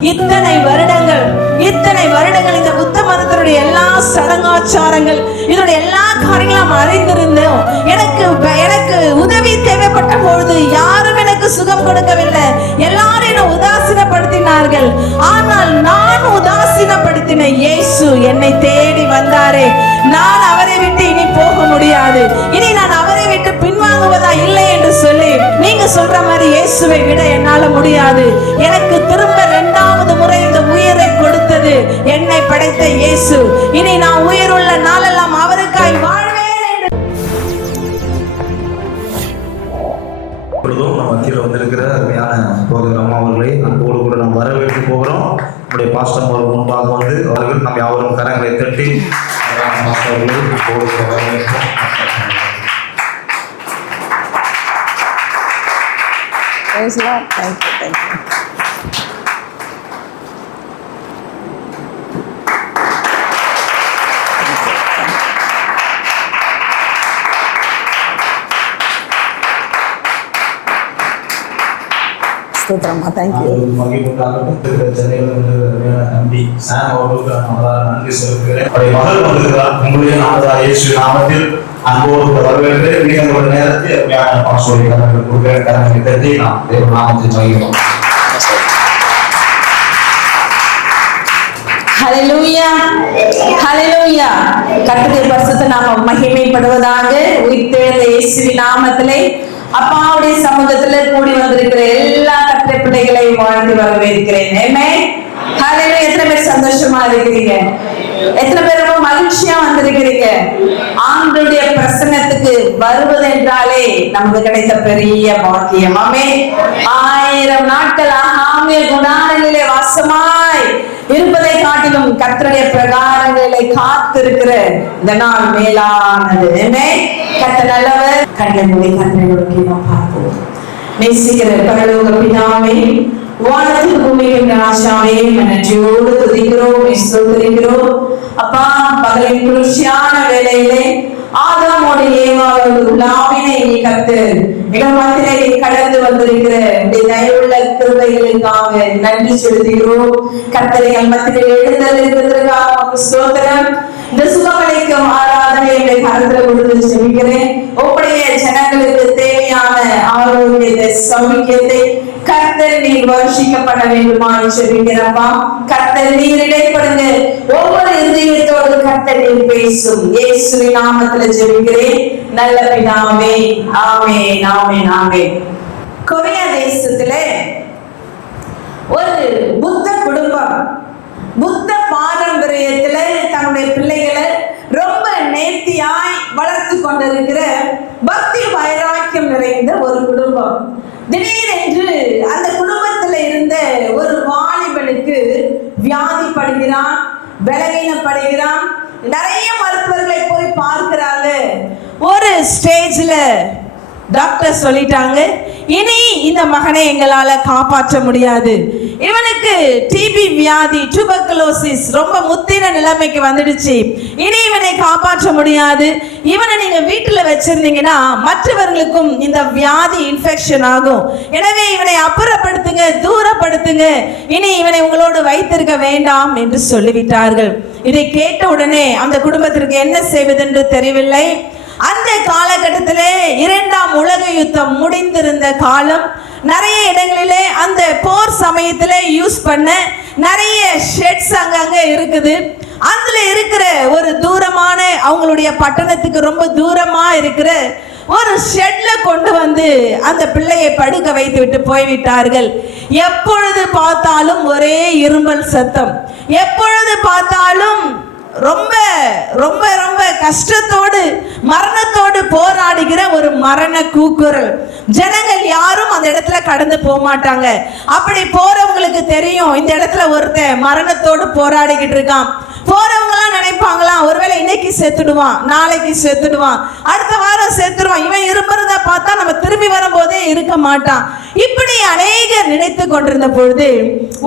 இத்தனை வருடங்கள் இந்த புத்த மதத்தினுடைய எல்லா சடங்காச்சாரங்கள் இதனுடைய எல்லா காரியங்களும் அறிந்திருந்தோம். எனக்கு உதவி தேவைப்பட்ட பொழுது யாரும் எனக்கு சுகம் கொடுக்கவில்லை. எல்லாரும் என்னை உதாசீனப்படுத்தினார்கள். ஆனால் நான் உதாசீனப்படுத்தின இயேசு என்னை தேடி வந்தாரே. நான் அவரை விட்டு இனி போக முடியாது, இனி நான் அவரை விட்டு பின்வாங்குவதா இல்லை என்று சொல்லி நீங்க சொல்ற மாதிரி இயேசுவை விட என்னால முடியாது. எனக்கு திரும்ப இரண்டாவது முறை இந்த உயிரை கொடுத்தது என்னை படைத்த இயேசு. இனி நான் உயிர் உள்ள நாளெல்லாம் அவருக்காய் வாழ்வேன் என்று நம்ம மத்தியில் வந்திருக்கிற அருமையான போதகர் அவர்களை அன்போடு கூட நாம் வரவேற்று போகிறோம். நம்முடைய பாஸ்டர் அவர்கள் முன்பாக வந்து அவர்கள் நம்ம யாவரும் கரங்களை தட்டி பாஸ்டர்களை அன்போடு வரவேற்போம். சென்னையில் வந்து நம்பி சாம் அவர்களுக்கு நன்றி சொல்கிறேன். மகள் வந்திருக்கிறார். உங்களுடைய இயேசு நாமத்தில் அன்போடு வரவேற்று நீங்களோட நேரத்தை கொடுக்கிற கடமை தட்டி நாம் தேவ நாமத்தில் மகிழ்கிறோம். ஹல்லேலூயா, ஹல்லேலூயா. கர்த்தருடைய பரிசுத்த நாமம் மகிமைப்படுவதாக. உயிர்த்தெழுந்த இயேசுவின் நாமத்திலே அப்பாவுடைய சமூகத்துல கூடி வந்திருக்கிற எல்லா கர்த்தருடைய பிள்ளைகளையும் வாழ்த்து வரவேற்கிறேன். ஆமென். ஹல்லேலூயா. எத்தனை பேர் சந்தோஷமா இருக்கிறீங்க? எத்தனை பேர் ரொம்ப மகிழ்ச்சியா வந்திருக்கிறீங்க? ஆண்டவருடைய பிரசன்னத்துக்கு வருவது என்றாலே நமக்கு கிடைத்த பெரிய பாக்கியம். ஆமென். 1000 நாட்கள் ஆகாமிய குணாரங்களிலே வாசமாய் இருப்பதை காட்டிலும் கர்த்தருடைய பிரகாரங்களை காத்திருக்கிற இந்த நாள் மேலானது. கர்த்தர் நல்லவர். கண்களை கர்த்தரை நோக்கி நாம் பார்ப்போம். நேசிக்கிற பரலோக பிதாவே, வானத்தின் பூமியின் ராஜாவே, நன்றியோடு துதிக்கிறோம், ஸ்தோத்திரிக்கிறோம். அப்பா, பகலின் குளிர்ச்சியான வேளையிலே ஆதாமோடு ஏவாளோடு உலாவினை நீ கர்த்தர் இடமத்திலே கடந்து வந்திருக்கிற தயவுள்ள கிருபைகளுக்காக நன்றி செலுத்துகிறோம். கர்த்தரை மத்தியிலே எழுந்தருள்வதற்காக ஸ்தோத்திரம். இந்த சுகமளிக்கும் ஆராதனை என்னுடைய கருத்துல கொடுத்து செபிக்கிறேன். உங்களுடைய ஜனங்களுக்கு தேவையான ஆரோக்கியத்தை சௌக்கியத்தை கர்த்தர் நீர் வருஷிக்கப்பட வேண்டுமா செபிக்கிறப்பா. கர்த்தர் நீர் இடைப்படுங்க. ஒவ்வொரு இதயத்தோடு கர்த்தர் நீர் பேசும். இயேசுவின் நாமத்துல ஜெபிக்கிறேன் நல்ல பிதாவே. ஆமென், ஆமென், ஆமென். கொரியா தேசத்துல ஒரு புத்த குடும்பம் புத்த பாரம்பரியத்துல தன்னுடைய பிள்ளைகளை ரொம்ப நேர்த்தியாய் வளர்த்து கொண்டிருக்கிற பக்தி வைராக்கியம் நிறைந்த ஒரு குடும்பம். திடீரென்று அந்த குடும்பத்துல இருந்த ஒரு வாலிபனுக்கு வியாதிப்படுகிறான், பலவீனப்படுகிறான். நிறைய மருத்துவர்களை போய் பார்க்கிறாங்க. ஒரு ஸ்டேஜ்ல டாக்டர் சொல்லிட்டாங்க, இனி இந்த மகனை எங்களால காப்பாற்ற முடியாது. இவனுக்கு டிபி வியாதி, டியூபர்குலோசிஸ் ரொம்ப முத்தின நிலைமைக்கு வந்துடுச்சு. இனி இவனை காப்பாற்ற முடியாது. இவனை நீங்க வீட்டுல வச்சிருந்தீங்கன்னா மற்றவர்களுக்கும் இந்த வியாதி இன்ஃபெக்ஷன் ஆகும். எனவே இவனை அப்புறப்படுத்துங்க, தூரப்படுத்துங்க. இனி இவனை உங்களோடு வைத்திருக்க வேண்டாம் என்று சொல்லிவிட்டார்கள். இதை கேட்ட உடனே அந்த குடும்பத்திற்கு என்ன செய்வதென்று தெரியவில்லை. அந்த காலகட்டத்திலே 2ஆம் உலக யுத்தம் முடிந்திருந்த காலம். நிறைய இடங்களிலே அந்த போர் சமயத்துல யூஸ் பண்ண நிறைய ஷெட்ஸ் அங்கங்க இருக்குது. அதுல இருக்கிற ஒரு தூரமான அவங்களுடைய பட்டணத்துக்கு ரொம்ப தூரமா இருக்கிற ஒரு ஷெட்ல கொண்டு வந்து அந்த பிள்ளையை படுக்க வைத்து விட்டு போய்விட்டார்கள். எப்பொழுது பார்த்தாலும் ஒரே இருமல் சத்தம், எப்பொழுது பார்த்தாலும் ரொம்ப ரொம்ப ரொம்ப கஷ்டத்தோடு மரணத்தோடு போராடுகிற ஒரு மரண கூக்குரல். ஜனங்கள் யாரும் அந்த இடத்துல கடந்து போக மாட்டாங்க. அப்படி போறவங்களுக்கு தெரியும் இந்த இடத்துல ஒருத்தன் மரணத்தோடு போராடிக்கிட்டு இருக்கான். போறவங்க எல்லாம் நினைப்பாங்களாம், ஒருவேளை இன்னைக்கு செத்துடுவான், நாளைக்கு செத்துடுவான், அடுத்த வாரம் செத்துடுவான், இவன் இருப்பறத பார்த்தா நம்ம திரும்பி வரும்போதே இருக்க மாட்டான். இப்படி அநேகர் நினைத்து கொண்டிருந்த பொழுது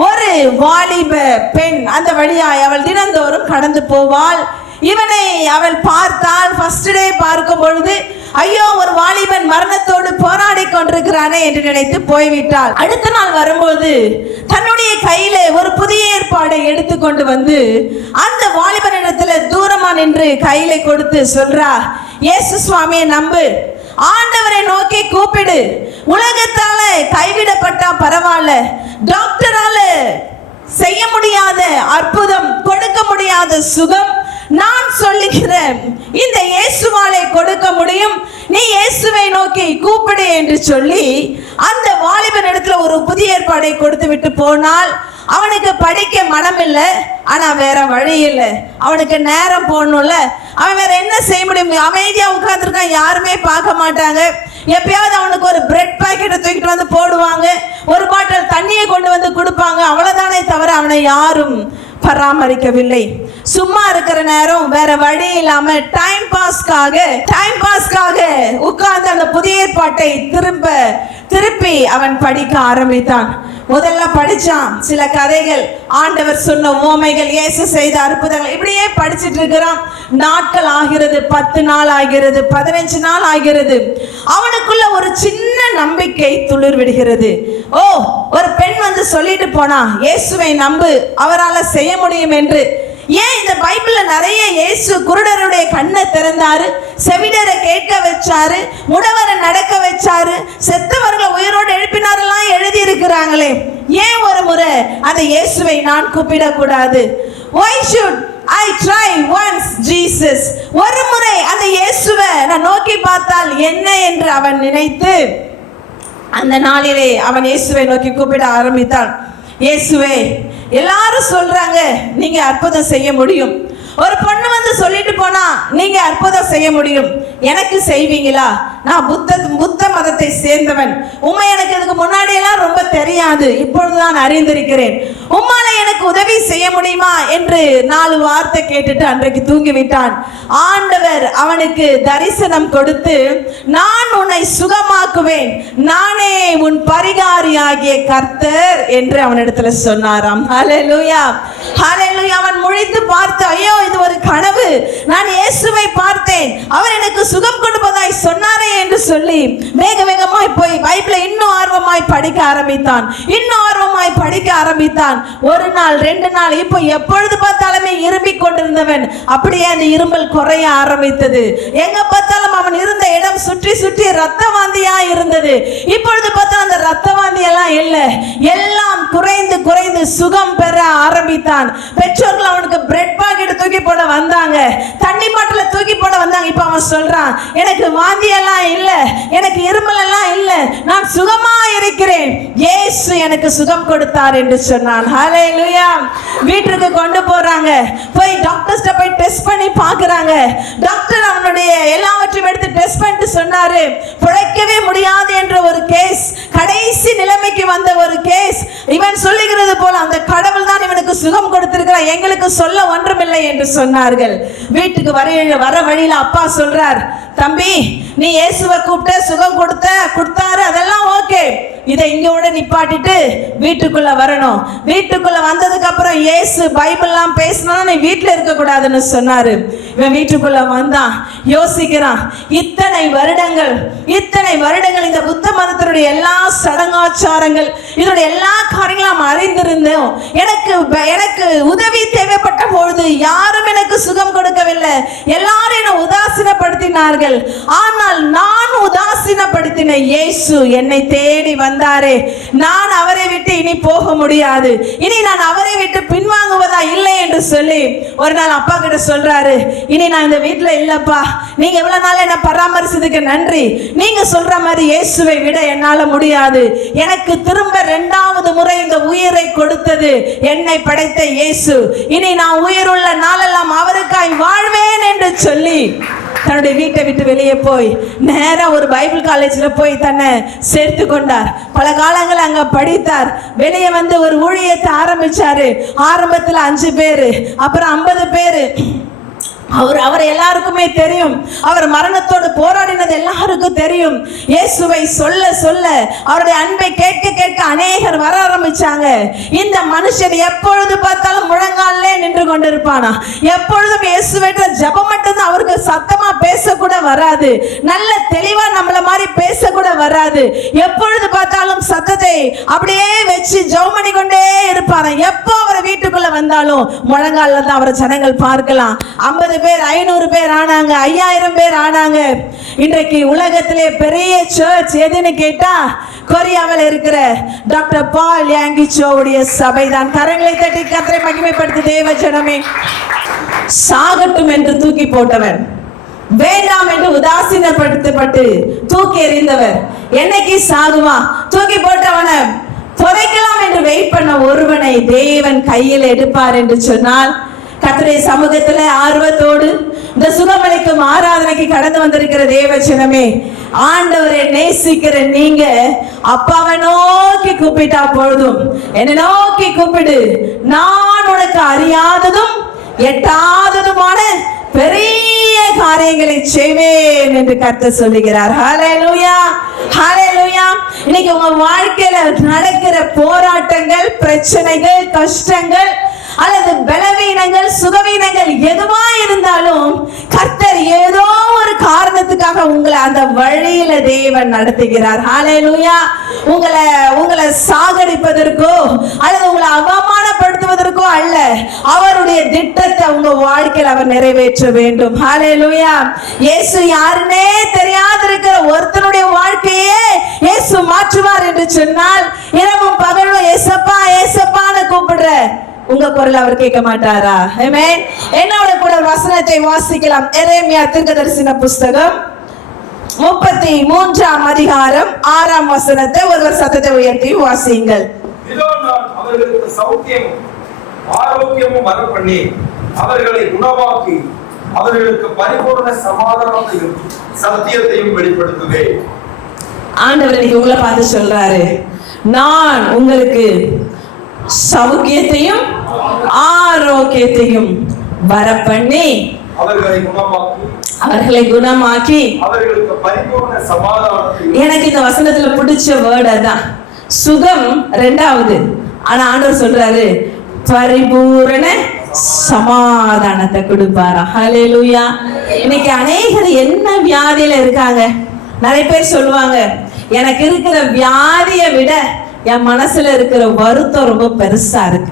ஒரு வாலிப பெண் அந்த வழியாய் அவள் தினந்தோறும் கடந்து போவாள். இவனை அவள் பார்த்தால் ஃபர்ஸ்ட் டே பார்க்கும் பொழுது ஐயோ ஒரு வாலிபன் மரணத்தோடு போராடி கொண்டிருக்கிறானே என்று நினைத்து போய்விட்டாள். அடுத்த நாள் வரும்போது தன்னுடைய கையில ஒரு புதிய ஏற்பாடை எடுத்துக்கொண்டு வந்து அந்த வாலிபனிடத்துல தூரமா நின்று கையில கொடுத்து சொல்றா, இயேசு சுவாமியை நம்பு, ஆண்டவரை நோக்கி கூப்பிடு, உலகத்தால கைவிடப்பட்டா பரவாயில்ல, டாக்டரால செய்ய முடியாத அற்புதம், கொடுக்க முடியாத சுகம் நான் சொல்லுகிறேன், இந்த இயேசுவாலே கொடுக்க முடியும், நீ இயேசுவை நோக்கி கூப்பிடு என்று சொல்லி அந்த வாலிபன் இடத்துல ஒரு புதிய ஏற்பாடை கொடுத்து விட்டு போனால், அவனுக்கு படிக்க மனம் இல்லை, ஆனா வேற வழி இல்லை, அவனுக்கு நேரம் போகணும்ல, அவன் வேற என்ன செய்ய முடியும்? அமைதியா உட்கார்ந்துருக்கான், யாருமே பார்க்க மாட்டாங்க. எப்பயாவது அவனுக்கு ஒரு பிரெட் பாக்கெட்டை தூக்கிட்டு வந்து போடுவாங்க, ஒரு பாட்டில் தண்ணியை கொண்டு வந்து கொடுப்பாங்க, அவ்வளவுதானே தவிர அவனை யாரும் பராமரிக்கவில்லை. சும்மா இருக்கிற நேரம் வேற வழி இல்லாம டைம் பாஸ்க்காக உட்கார்ந்து அந்த புதிய ஏற்பாட்டை திருப்பி அவன் படிக்க ஆரம்பித்தான். முதல்ல படிச்சான் சில கதைகள், ஆண்டவர் சொன்ன உவமைகள், இயேசு செய்த அற்புதங்கள், இப்படியே படிச்சுட்டு இருக்கிறான். நாட்கள் ஆகிறது, 10 நாள் ஆகிறது, 15 நாள் ஆகிறது. அவனுக்குள்ள ஒரு சின்ன நம்பிக்கை துளிர் விடுகிறது. ஓ, ஒரு பெண் வந்து சொல்லிட்டு போனா, இயேசுவை நம்பு, அவரால் செய்ய முடியும் என்று. ஏன் இந்த பைபிள்ல நிறைய இயேசு குருடருடைய கண்ணை திறந்தாரு, செவிடரை கேட்க வச்சாரு, முடவரை நடக்க வச்சாரு, செத்தவர்களை உயிரோடு எழுப்பினாரெல்லாம் எழுதி இருக்கிறாங்களே, ஏன் ஒரு முறை அந்த இயேசுவை நான் கூப்பிடக்கூடாது? Why should I try once Jesus? ஒரு முறை அந்த இயேசுவை நான் நோக்கி பார்த்தால் என்ன என்று அவன் நினைத்து அந்த நாளிலே அவன் இயேசுவை நோக்கி கூப்பிட ஆரம்பித்தான். இயேசுவே, எல்லாரும் சொல்றாங்க நீங்க அற்புதம் செய்ய முடியும், ஒரு பொண்ணு வந்து சொல்லிட்டு போனா நீங்க அற்புதம் செய்ய முடியும், எனக்கு செய்வீங்களா? நான் புத்த மதத்தை சேர்ந்தவன், உண்மை எனக்கு இதுக்கு முன்னாடி எல்லாம் ரொம்ப தெரியாது, இப்பொழுதுதான் அறிந்திருக்கிறேன், உம்மால எனக்கு உதவி செய்ய முடியுமா என்று 4 வார்த்தை கேட்டுட்டு அன்றைக்கு தூங்கிவிட்டான். ஆண்டவர் அவனுக்கு தரிசனம் கொடுத்து, நான் உன்னை சுகமாக்குவேன், நானே உன் பரிகாரியாகிய கர்த்தர் என்று அவனிடத்துல சொன்னாராம். ஹல்லேலூயா, ஹல்லேலூயா. அவன் முழித்து பார்த்து, ஐயோ இது ஒரு கனவு, நான் இயேசுவை பார்த்தேன், அவர் எனக்கு சுகம் கொடுப்பதாய் சொன்னாரே என்று சொல்லி வேக வேகமாய் போய் பைபிளை இன்னும் ஆர்வமாய் படிக்க ஆரம்பித்தான். ஒரு நாள் 2 நாள், இப்போ எப்பொழுது பார்த்தாலுமே இரும்பிக் கொண்டிருந்தவன் அப்படியே அந்த இரும்பல் குறைய ஆரம்பித்தது. எங்க பார்த்தாலும் அவன் இருந்த இடம் சுற்றி சுற்றி ரத்த வாந்தியா இருந்தது. இப்பொழுது பார்த்தா அந்த ரத்த வாந்தி எல்லாம் இல்லை, எல்லாம் குறைந்து சுகம் பெற ஆரம்பித்தான். பெற்றோர்கள் அவனுக்கு பிரெட் பாக்கெட் தூக்கி போட வந்தாங்க, தண்ணி பாட்டில தூக்கி போட வந்தாங்க. இப்ப அவன் சொல்றான், எனக்கு வாந்தி எல்லாம் இல்லை, எனக்கு இருமல் எல்லாம் இல்லை, நான் சுகமா இருக்கிறேன், இயேசு எனக்கு சுகம் கொடுத்தார் என்று சொன்னான். ஹல்லேலூயா. வீட்டுக்கு கொண்டு போறாங்க, போய் டாக்டர்ஸ்ட போய் டெஸ்ட் பண்ணி பார்க்கறாங்க. டாக்டர் அவனுடைய எல்லாவற்றையும் எடுத்து டெஸ்ட் பண்ணிட்டு சொன்னாரு, பிழைக்கவே முடியாது என்ற ஒரு கேஸ், கடைசி நிலைமைக்கு வந்த ஒரு கேஸ். இவன் சொல்லுகிறது போல அந்த கடவுள் தான் இவனுக்கு சுகம் கொடுத்திருக்கிறார், எங்களுக்கு சொல்ல ஒன்றுமில்லை என்று சொன்னார்கள். வீட்டுக்கு வர வழியில அப்பா சொல்றார், தம்பி நீ இயேசுவை கூப்பிட்ட, சுகம் கொடுத்தாரு, அதெல்லாம் ஓகே, இதை இங்கோட நிப்பாட்டிட்டு வீட்டுக்குள்ள வரணும். வீட்டுக்குள்ள வந்ததுக்கு அப்புறம் இயேசு பைபிள்லாம் பேசினா நீ வீட்டுல இருக்க கூடாதுன்னு சொன்னாரு. இவன் வீட்டுக்குள்ள வந்தான், யோசிக்கிறான், இத்தனை வருடங்கள் இந்த புத்த மதத்தினுடைய எல்லா சடங்காச்சாரங்கள், இதனுடைய எல்லா காரியங்களும் அறிந்திருந்தோம், எனக்கு உதவி தேவைப்பட்ட பொழுது யாரும் எனக்கு சுகம் கொடுக்கவில்லை, எல்லாரும் என்னை உதாசீனப்படுத்தினார்கள், ஆனால் நான் உதாசீனப்படுத்தின இயேசு என்னை தேடி வந்தாரே, நான் அவரை விட்டு இனி போக முடியாது, இனி நான் அவரை விட்டு பின்வாங்குவதா இல்லை என்று சொல்லி ஒரு நாள் அப்பா கிட்ட சொல்றாரு, இனி நான் இந்த வீட்டுல இல்லப்பா, நீங்க எவ்வளவு நாள் என்ன பராமரிச்சதுக்கு நன்றி, நீங்க சொல்ற மாதிரி இயேசுவை விட என்னால முடியாது, எனக்கு திரும்ப 2வது முறை இந்த உயிரை கொடுத்தது என்னை படைத்த இயேசு, இனி நான் உயிருள்ள நாளெல்லாம் அவருக்காய் வாழ்வேன் என்று சொல்லி தன்னுடைய வீட்டை விட்டு வெளியே போய் நேரா ஒரு பைபிள் காலேஜில் போய் தன்னை சேர்த்து கொண்டார். பல காலங்கள் அங்க படித்தார். வெளியே வந்து ஒரு ஊழியத்தை ஆரம்பிச்சாரு. ஆரம்பத்தில் 5 பேரு, அப்புறம் 50 பேரு. அவர் எல்லாருக்குமே தெரியும், அவர் மரணத்தோடு போராடினது எல்லாருக்கும் தெரியும். இயேசுவை சொல்ல அவருடைய அன்பை கேட்க அநேகர் வர ஆரம்பிச்சாங்க. இந்த மனுஷன் எப்பொழுது பார்த்தாலும் முழங்காலே நின்று நின்று கொண்டிருப்பானா? எப்பொழுதும் இயேசுவேற்ற ஜெபம் மட்டும்தான். அவருக்கு சத்தமா பேசக்கூட வராது, நல்ல தெளிவா நம்மள மாதிரி பேசக்கூட வராது. எப்பொழுது பார்த்தாலும் சத்தத்தை அப்படியே வச்சு ஜெபம் பண்ணி கொண்டே இருப்பாராம். எப்போ அவர் வீட்டுக்குள்ள வந்தாலும் முழங்கால தான் அவரை ஜனங்கள் பார்க்கலாம். 50 பேர் 500 பேர் ஆனாங்க, 5000 பேர் ஆனாங்க. இன்றைக்கு உலகத்திலே பெரிய சர்ச் எதுன்னு கேட்டா கொரியாவில் இருக்கிற டாக்டர் பால் யாங்கிச்சோவுடைய சபைதான். கரங்களை தட்டி கர்த்தரை மகிமைப்படுத்தி தேவ ஜனமே. சாகட்டும் என்று தூக்கி போட்டவன், வேண்டாம் என்று உதாசீனப்படுத்தப்பட்டு தூக்கி எறிந்தவர், என்னைக்கு சாகுமா? தூக்கி போட்டவனை புதைக்கலாம் என்று வெயிட் பண்ண ஒருவனை தேவன் கையில் எடுப்பார் என்று சொன்னால், கர்த்தருடைய சமூகத்துல ஆர்வத்தோடு இந்த சுகமளிக்கும் ஆராதனைக்கு கடந்து வந்திருக்கிற தேவஜனமே, ஆண்டவரை நேசிக்கிற நீங்க அப்பாவை நோக்கி கூப்பிட்டா பொழுதும், என்னை நோக்கி கூப்பிடு, நான் உனக்கு அறியாததும் எட்டாததுமான பெரிய காரியங்களை செய்வேன் என்று கர்த்தர் சொல்லுகிறார். ஹல்லேலூயா, ஹல்லேலூயா. இன்னைக்கு உங்க வாழ்க்கையில நடக்கிற போராட்டங்கள், பிரச்சனைகள், கஷ்டங்கள் அல்லது பலவீனங்கள், சுகவீனங்கள் எதுவா இருந்தாலும் கர்த்தர் ஏதோ ஒரு காரணத்துக்காக உங்களை அந்த வழியில தேவன் நடத்துகிறார். ஹல்லேலூயா. உங்களை சாகடிப்பதற்கோ அல்லது உங்களை அவமானப்படுத்துவதற்கோ அல்ல, அவருடைய திட்டத்தை உங்க வாழ்க்கையில் அவர் நிறைவேற்ற வேண்டும். ஹல்லேலூயா. இயேசு யாருன்னே தெரியாதிருக்கிற ஒருத்தனுடைய வாழ்க்கையே இயேசு மாற்றுவார் என்று சொன்னால், இரவும் பகலும் ஏசப்பா ஏசப்பான்னு கூப்பிடுற உங்க குரல் அவர் கேட்க மாட்டாரா? ஆமென். என்னோட கூட வசனத்தை வாசிக்கலாம். எரேமியா தீர்க்கதரிசன புஸ்தகம் 33ஆம் அதிகாரம் 6ஆம் வசனத்தை ஒருவர் சத்தத்தை உயர்த்தி வாசியுங்கள். இதோ நான் அவர்களுக்கு சௌக்கியமும் ஆரோக்கியமும் வரப்பண்ணி அவர்களை குணமாக்கி அவர்களுக்கு பரிபூர்ண சமாதானத்தையும் சத்தியத்தையும் வெளிப்படுத்துவேன். ஆண்டவர் இன்னைக்கு உங்களை பார்த்து சொல்றாரு, நான் உங்களுக்கு சௌக்கியத்தையும் ஆரோக்கியத்தையும் வரப்பண்ணி அவர்களை குணமாக்கி அவர்களுக்கு பரிபூர்ண சமாதானத்தையும். எனக்கு இந்த வசனத்துல பிடிச்ச வேர்டு அதான். சுகம் ரெண்டாவது, ஆனா ஆண்டவர் சொல்றாரு பரிபூரண சமாதானத்தை கொடுப்பாரா. ஹல்லேலூயா. இன்னைக்கு அநேகர் என்ன வியாதியில இருக்காங்க? நிறைய பேர் சொல்லுவாங்க, எனக்கு இருக்கிற வியாதியை விட என் மனசுல இருக்கிற வருத்தம் ரொம்ப பெருசா இருக்கு.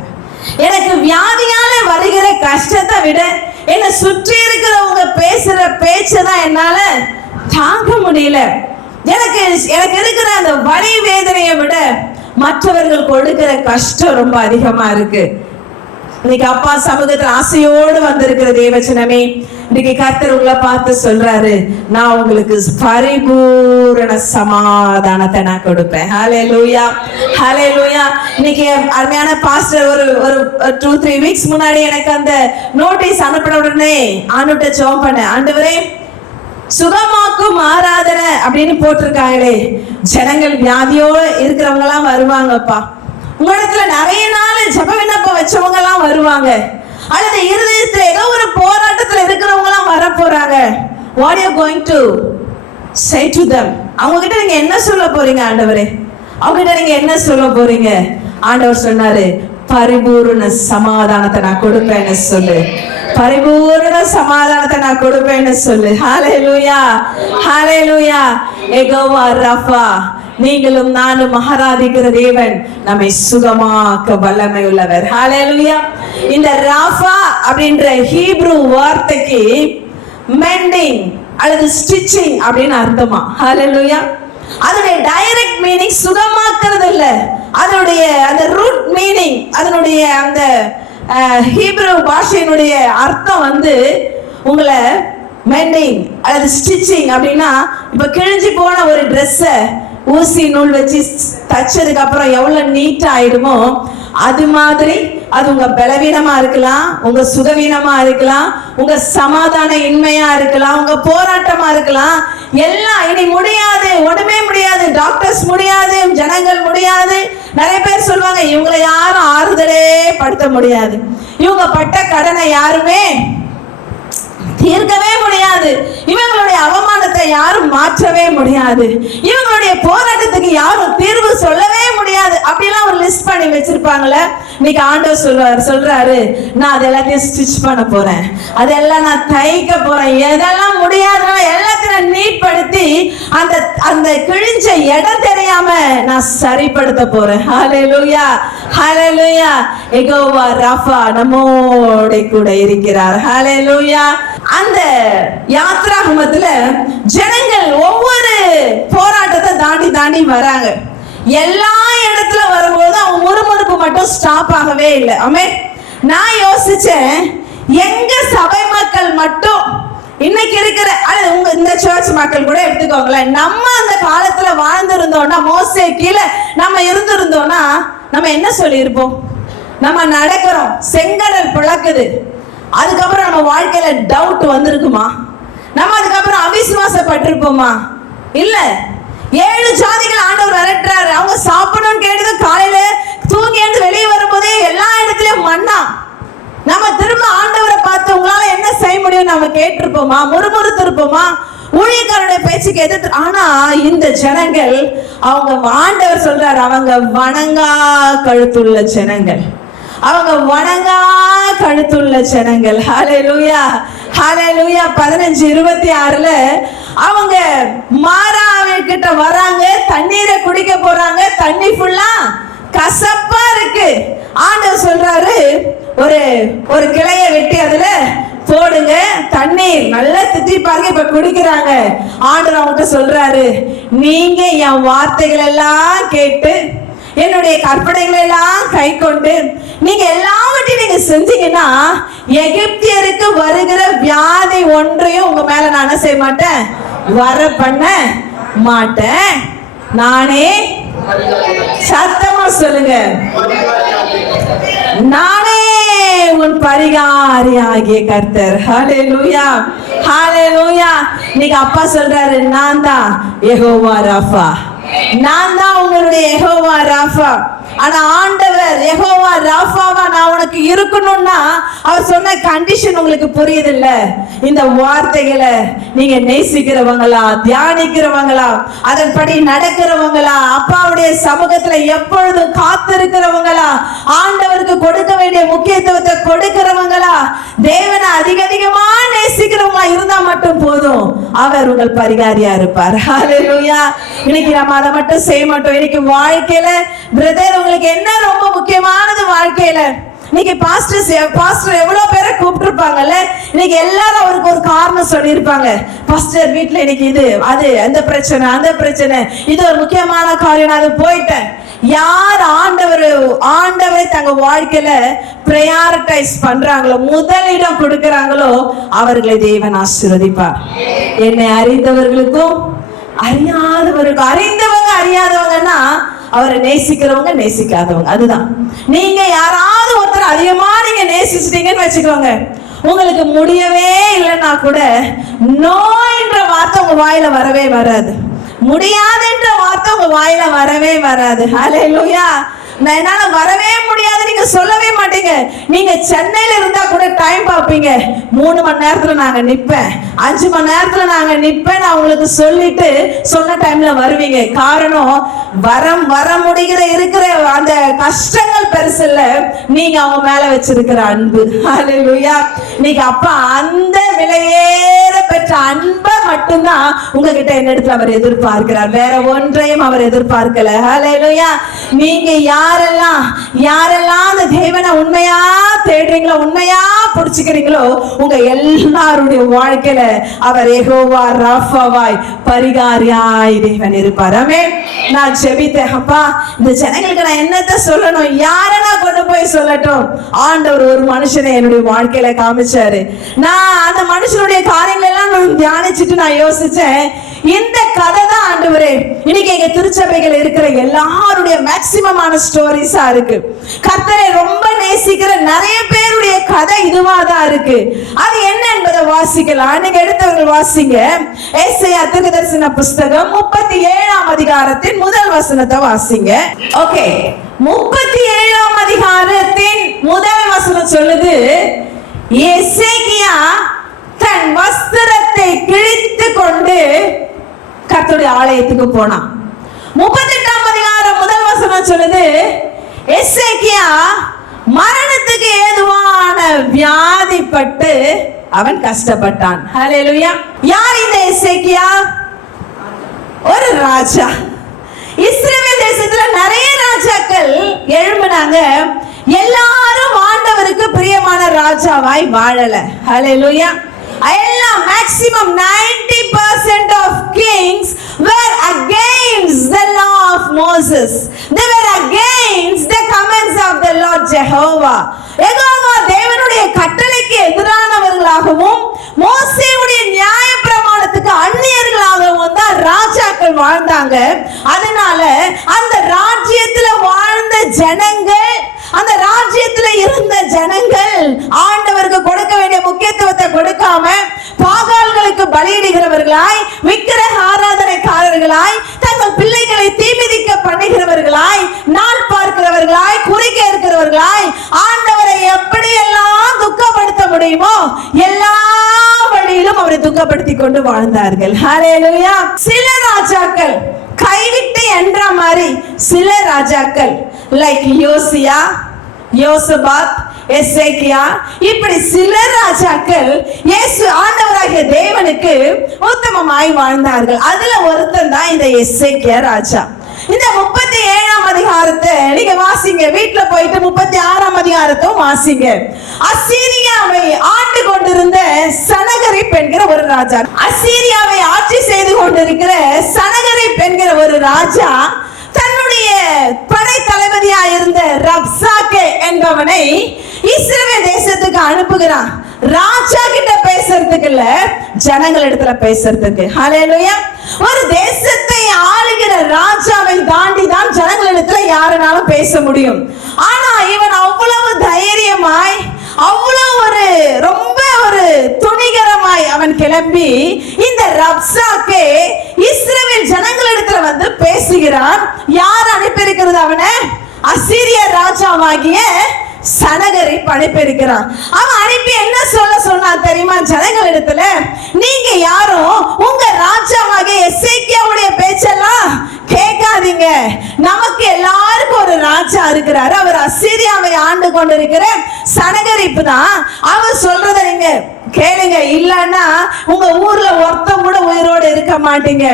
எனக்கு வியாதியால வருகிற கஷ்டத்தை விட என்னை சுற்றி இருக்கிறவங்க பேசுற பேச்சதான் என்னால தாங்க முடியல. எனக்கு இருக்கிற அந்த வலி வேதனையை விட மற்றவர்கள் கொடுக்கிற கஷ்டம் ரொம்ப அதிகமா இருக்கு. இன்னைக்கு அப்பா சமூகத்தில் ஆசையோடு வந்திருக்கிற தேவச்சனமே, இன்னைக்கு கர்த்தர் உங்களை பார்த்து சொல்றாரு, நான் உங்களுக்கு பரிபூரண சமாதானத்தை நான் கொடுப்பேன். ஹல்லேலூயா, ஹல்லேலூயா. இன்னைக்கு அருமையான பாஸ்டர் ஒரு 2-3 வீக்ஸ் முன்னாடி எனக்கு அந்த நோட்டீஸ் அனுப்பின உடனே ஆண்டுகிட்ட ஜெபம் பண்ணேன். ஆண்டவரே, சுகமாக்கும் ஆராதனை அப்படின்னு போட்டிருக்காங்களே, ஜனங்கள் வியாதியோடு இருக்கிறவங்க எல்லாம் வருவாங்கப்பா. உங்களிடத்துல நிறைய நாள் ஜெப விண்ணப்பம் வச்சவங்க எல்லாம் வருவாங்க, அல்லது இருதயத்துல ஏதோ ஒரு போராட்டத்துல இருக்கிறவங்க எல்லாம் வர போறாங்க. What are you going to say to them? அவங்க கிட்ட நீங்க என்ன சொல்ல போறீங்க ஆண்டவரே? அவங்க கிட்ட நீங்க என்ன சொல்ல போறீங்க? ஆண்டவர் சொன்னாரு, பரிபூரண சமாதானத்தை நான் கொடுப்பேன்னு சொல்லு, பரிபூரண சமாதானத்தை நான் கொடுப்பேன்னு சொல்லு. ஹல்லேலூயா, ஹல்லேலூயா. யெகோவா ரஃபா, நீங்களும் நானும் ஆராதிக்கிற தேவன் நம்மை சுகமாக்க வல்லமை உள்ளவர். ஹல்லேலூயா. இந்த ராஃபா அப்படின்ற ஹீப்ரு வார்த்தைக்கு மெண்டிங் அல்லது ஸ்டிச்சிங் அப்படின்னு அர்த்தமா. ஹல்லேலூயா. அதனுடைய டைரக்ட் மீனிங் சுகமாக்குறது இல்ல, அதனுடைய அந்த ரூட் மீனிங், அதனுடைய அந்த ஹீப்ரு பாஷையினுடைய அர்த்தம் உங்களை மெண்டிங் அல்லது ஸ்டிச்சிங் அப்படின்னா, இப்ப கிழிஞ்சு போன ஒரு ட்ரெஸ்ஸை ஊசி நூல் வச்சு தச்சதுக்கு அப்புறம் எவ்வளவு நீட்டா ஆயிடுமோ அது மாதிரி அது உங்க பலவீனமா இருக்கலாம், உங்க சுகவீனமா இருக்கலாம், உங்க சமாதான இன்மையா இருக்கலாம், உங்க போராட்டமா இருக்கலாம். எல்லாம் இனி முடியாது, ஒண்ணுமே முடியாது, டாக்டர்ஸ் முடியாது, ஜனங்கள் முடியாது. நிறைய பேர் சொல்லுவாங்க, இவங்களை யாரும் ஆறுதலே படுத்த முடியாது, இவங்க பட்ட கடனை யாருமே தீர்க்கவே முடியாது. இவங்களுடைய அவமானத்தை யாரும் மாற்றவே முடியாது. இவங்களுடைய போராட்டத்துக்கு யாரும் தீர்வு சொல்லவே முடியாது. அப்படிலாம் ஒரு லிஸ்ட் பண்ணி வச்சிருப்பாங்களே. இன்னைக்கு ஆண்டவர் சொல்றாரு, நான் அது எல்லாத்தையும் ஸ்டிச் பண்ண போறேன், அதெல்லாம் நான் தைக்க போறேன், எதெல்லாம் முடியாதோ எல்லாத்தையும் நான் நீட் படுத்தி அந்த அந்த கிழிஞ்ச இடம் தெரியாம நான் சரிப்படுத்த போறேன். ஹல்லேலூயா, ஹல்லேலூயா. யெகோவா ராஃபா நம்மோட கூட இருக்கிறார். ஹல்லேலூயா. அந்த யாத்ராகமத்துல ஜனங்கள் ஒவ்வொரு போராட்டத்தை தாண்டி தாண்டி வராங்க. எல்லா இடத்துல வரும்போது அவங்க முறுமுறுப்பு மட்டும் ஸ்டாப் ஆகவே இல்லை. ஆமென். நான் யோசிச்சேன், எங்க சபை மக்கள் மட்டும் இன்னைக்கு இருக்கிற உங்க இந்த சர்ச் மக்கள் கூட எடுத்துக்கோங்களேன், நம்ம அந்த காலத்துல வாழ்ந்திருந்தோம்னா, மோசே கீழே நம்ம இருந்திருந்தோம்னா நம்ம என்ன சொல்லியிருப்போம்? நம்ம நடக்கிறோம், செங்கடல் பிளக்குது, அதுக்கப்புறம் நம்ம வாழ்க்கையில டவுட் வந்திருக்குமா? நம்ம அதுக்கப்புறம் அவிசுவாசப்பட்டிருப்போமா? இல்ல. 7 ஜாதிகள் ஆண்டவர் விரட்டுறாரு. அவங்க சாப்பிடணும்னு கேட்டது காலையில தூங்கி எழுந்து வெளியே வரும்போதே எல்லா இடத்துலயும் மண்ணா. நம்ம திரும்ப ஆண்டவரை பார்த்து உங்களால என்ன செய்ய முடியும் நம்ம கேட்டிருப்போமா? முறுமுறுத்து இருப்போமா? ஊழியக்காரனுடைய பேச்சுக்கு எதிர்த்து. ஆனா இந்த ஜனங்கள், அவங்க ஆண்டவர் சொல்றாரு, அவங்க வணங்கா கழுத்துள்ள ஜனங்கள், அவங்க வணங்கா கழுத்துள்ள ஜனங்கள். ஹல்லேலூயா, ஹல்லேலூயா. 15:26 அவங்க மாராவிட்ட வராங்க, தண்ணீரை குடிக்க போறாங்க. தண்ணி ஃபுல்லா கசப்பா இருக்கு. ஆண்டவர் சொல்றாரு, ஒரு கிளைய வெட்டி அதுல போடுங்க, தண்ணீர் நல்லா திட்டி பாருங்க, இப்ப குடிக்கிறாங்க. ஆண்டவர் அவங்ககிட்ட சொல்றாரு, நீங்க என் வார்த்தைகள் எல்லாம் கேட்டு என்னுடைய கற்பனைகளை எல்லாம் கை கொண்டு நீங்க எல்லாவற்றையும் நீங்க செஞ்சீங்கன்னா எகிப்தியருக்கு வருகிற வியாதி ஒன்றையும் உங்க மேல நான் என்ன செய்ய மாட்டேன், வர பண்ண மாட்டேன். நானே, சத்தமா சொல்லுங்க, நானே உன் பரிகாரி ஆகிய கர்த்தர். ஹல்லேலூயா, ஹல்லேலூயா. இன்னைக்கு அப்பா சொல்றாரு, நான் தான் யெகோவா ராஃபா, நான் தான் உங்களுடைய யெகோவா ராஃபா. ஆனா ஆண்டவர் யெகோவா ராஃபாவா நான் உனக்கு இருக்கணும்னா அவர் சொன்ன கண்டிஷன் உங்களுக்கு புரியுது இல்ல? இந்த வார்த்தைகளை நீங்க நேசிக்கிறவங்களா, தியானிக்கிறவங்களா, அதன்படி நடக்கிறவங்களா, அப்பாவுடைய சமூகத்துல எப்பொழுதும் காத்திருக்கிறவங்களா, ஆண்டவருக்கு கொடுக்க வேண்டிய முக்கியத்துவத்தை கொடுக்கிறவங்களா, தேவனை அதிகமா நேசிக்கிறவங்களா இருந்தா மட்டும் போதும், அவர் உங்கள் பரிகாரியா இருப்பார். ஹல்லேலூயா. இன்னைக்கு நம்ம அதை மட்டும் செய்ய மாட்டோம். இன்னைக்கு வாழ்க்கையில பிரதர் உங்களுக்கு என்ன ரொம்ப முக்கியமானது வாழ்க்கையில? இன்னைக்கு பாஸ்டர் எவ்வளவு பேரை கூப்பிட்டுருப்பாங்கல்ல, இன்னைக்கு எல்லாரும் அவருக்கு ஒரு காரணம் சொல்லியிருப்பாங்க. பாஸ்டர் வீட்டுல இன்னைக்கு இது அது அந்த பிரச்சனை அந்த பிரச்சனை, இது ஒரு முக்கியமான காரியம், நான் அது போயிட்டேன். யார் ஆண்டவரை தங்க வாழ்க்கையில பிரையாரிட்டைஸ் பண்றாங்களோ, முதலிடம் கொடுக்கறாங்களோ, அவர்களை தேவன் ஆசீர்வதிப்பார். என்னை அறிந்தவர்களுக்கும் அறியாதவர்களுக்கும், அறிந்தவங்க அறியாதவங்கன்னா அவரை நேசிக்கிறவங்க நேசிக்காதவங்க, அதுதான். நீங்க யாராவது ஒருத்தர் அதிகமா நீங்க நேசிச்சிட்டீங்கன்னு வச்சுக்கோங்க, உங்களுக்கு முடியவே இல்லைன்னா கூட நோய்ன்ற வார்த்தை உங்க வாயில வரவே வராது, முடியாதுன்ற வார்த்தை உங்க வாயில வரவே வராது. ஹல்லேலூயா. என்னால வரவே முடியாது நீங்க சொல்லவே மாட்டீங்க. நீங்க சென்னையில இருந்தா கூட டைம் பார்ப்பீங்க, 3 மணி நேரத்துல நாங்க நிப்பேன், 5 மணி நேரத்துல நாங்க நிப்பேன், நான் உங்களுக்கு சொல்லிட்டு சொன்ன டைம்ல வருவீங்க. காரணம், வர முடிகிற இருக்கிற அந்த கஷ்டங்கள் பெருசு இல்ல, நீங்க அவங்க மேல வச்சிருக்கிற அன்பு. ஹல்லேலூயா. நீங்க அப்பா அந்த விலையேற பெற்ற அன்பை மட்டும்தான் உங்ககிட்ட என்னிடத்துல அவர் எதிர்பார்க்கிறார், வேற ஒன்றையும் அவர் எதிர்பார்க்கல. ஹல்லேலூயா. நீங்க யாரெல்லாம் அந்த தேவனை உண்மையா தேடுறீங்களோ, உண்மையா புடிச்சுக்கிறீங்களோ, உங்க எல்லாருடைய வாழ்க்கையில அவர் யெகோவா ராஃபாவாய் பரிகாரியாய் தேவன் இருப்பார். ஆமென். நான் ஜெபித்தேன், அப்பா இந்த ஜனங்களுக்கு நான் என்னத்த சொல்லணும், யாரெல்லாம் கொண்டு போய் சொல்லட்டும்? ஆண்டவர் ஒரு மனுஷனை என்னுடைய வாழ்க்கையில காமிச்சாரு. நான் அந்த மனுஷனுடைய காரியங்கள் எல்லாம் நான் தியானிச்சுட்டு நான் யோசிச்சேன், இந்த கதை தான் ஆண்டவரே இன்னைக்கு எங்க திருச்சபைகள் இருக்கிற எல்லாருடைய மேக்சிமமான ஸ்டோரிஸா இருக்கு. கர்த்தரை ரொம்ப நேசிக்கிற நிறைய பேருடைய கதை இதுவா தான் இருக்கு. அது என்ன என்பதை வாசிக்கலாம். நீங்க எடுத்தவர்கள் வாசிங்க. ஏசாயா தீர்க்கதரிசன புஸ்தகம் 37ஆம் அதிகாரத்தின் முதல் வசனத்தை வாசிங்க. ஓகே, 37ஆம் அதிகாரத்தின் முதல் வசனம் சொல்லுது, எசேக்கியா தன் தன் வஸ்திரத்தை கிழித்து கொண்டு கர்த்தருடைய ஆலயத்துக்கு போனான். 38ஆம் அதிகாரம் முதல் வசனம் சொல்லுது, எசேக்கியா மரணத்துக்கு ஏதுவான வியாதிப்பட்டு அவன் கஷ்டப்பட்டான். ஹல்லேலூயா. யார் இந்த எசேக்கியா? ஒரு ராஜா. இஸ்ரவேல் தேசத்துல நிறைய ராஜாக்கள் எழும்பினாங்க. எல்லாரும் ஆண்டவருக்கு பிரியமான ராஜாவாய் வாழல. ஹல்லேலூயா. எல்லாம் maximum 90% of kings were against the law of Moses. They were against the commands of the Lord Jehovah. Jehovah தேவனுடைய கட்டளைக்கு எதிரானவர்களாகவும் மோசேயுடைய நியாயப்பிரமாணத்துக்கு அந்நியர்களாகவும் தான் ராஜாக்கள் வாழ்ந்தாங்க. அதனால அந்த ராஜ்யத்துல வாழ்ந்த ஜனங்கள், அந்த ராஜ்யத்துல இருந்த ஜனங்கள் ஆண்டவருக்கு கொடுக்க வேண்டிய முக்கியத்துவத்தை கொடுக்காம பாகால்களுக்கு பலியிடுகிறவர்களாய், விக்கிரக ஆராதனைக்காரர்களாய், தங்கள் பிள்ளைகளை தீமிதிக்க பண்ணுகிறவர்களாய், நாள் பார்க்கிறவர்களாய், குறிக்க இருக்கிறவர்களாய், ஆண்டவரை எப்படியெல்லாம் துக்கப்படுத்த முடியுமோ எல்லா வழியிலும் அவரை துக்கப்படுத்தி கொண்டு வாழ்ந்தார்கள். ஹல்லேலூயா. சில ராஜாக்கள் கைவிட்டு என்ற மாதிரி, சில ராஜாக்கள் லைக் யோசியா, யோசபாத், எசேக்கியா, இப்படி சில ராஜாக்கள் இயேசு ஆண்டவராகிய தேவனுக்கு உத்தமமாய் வாழ்ந்தார்கள். அதுல ஒருத்தன் தான் இந்த எசேக்கியா ராஜா. இந்த 37ஆம் அதிகாரத்தை நீங்க வாசிங்க, வீட்டுல போயிட்டு 36ஆம் அதிகாரத்தையும் வாசிங்க. அசீரியாவை ஆண்டு கொண்டிருந்த சனகரிப் என்கிற ஒரு ராஜா, அசீரியாவை ஆட்சி செய்து கொண்டிருக்கிற சனகரிப் என்கிற ஒரு ராஜா தன்னுடைய படை தளபதியா இருந்த ரப்சாக்கே என்பவனை இஸ்ரவேல் தேசத்துக்கு அனுப்புகிறான். ராஜா கிட்ட பேசுறதுக்கு இல்ல, ஜனங்கள் இடத்துல பேசுறதுக்கு. ஹல்லேலூயா. ஒரு தேசத்தை ஆளுகிற ராஜாவை தாண்டி தான் ஜனங்கள் இடத்துல யாருனாலும் பேச முடியும். ஆனா இவன் அவ்வளவு தைரியமாய், அவ்வளவு ரொம்ப துணிகரமாய் அவன் கிளம்பி இந்த ரப்சாக்கே இஸ்ரவேல் ஜனங்களிடத்துல வந்து பேசுகிறான். யார் அனுப்பியிருக்கிறது அவனை? அசீரிய ராஜாவாகிய சனகரிப் அனுப்பியிருக்கிறான். அவன் அனுப்பி என்ன சொன்னான் தெரியுமா? ஜனங்களிடத்துல, நீங்க யாரும் உங்க ராஜாவாகிய எசேக்கியாவுடைய பேச்செல்லாம் கேட்காதீங்க. நமக்கு எல்லாருக்கும் ஒரு ராஜா இருக்கிறாரு, அவர் அசீரியாவை ஆண்டு கொண்டிருக்கிற சனகரிப் தான். அவர் சொல்றதை நீங்க கேளுங்க, இல்லன்னா உங்க ஊர்ல ஒருத்தம் கூட உயிரோடு இருக்க மாட்டீங்க.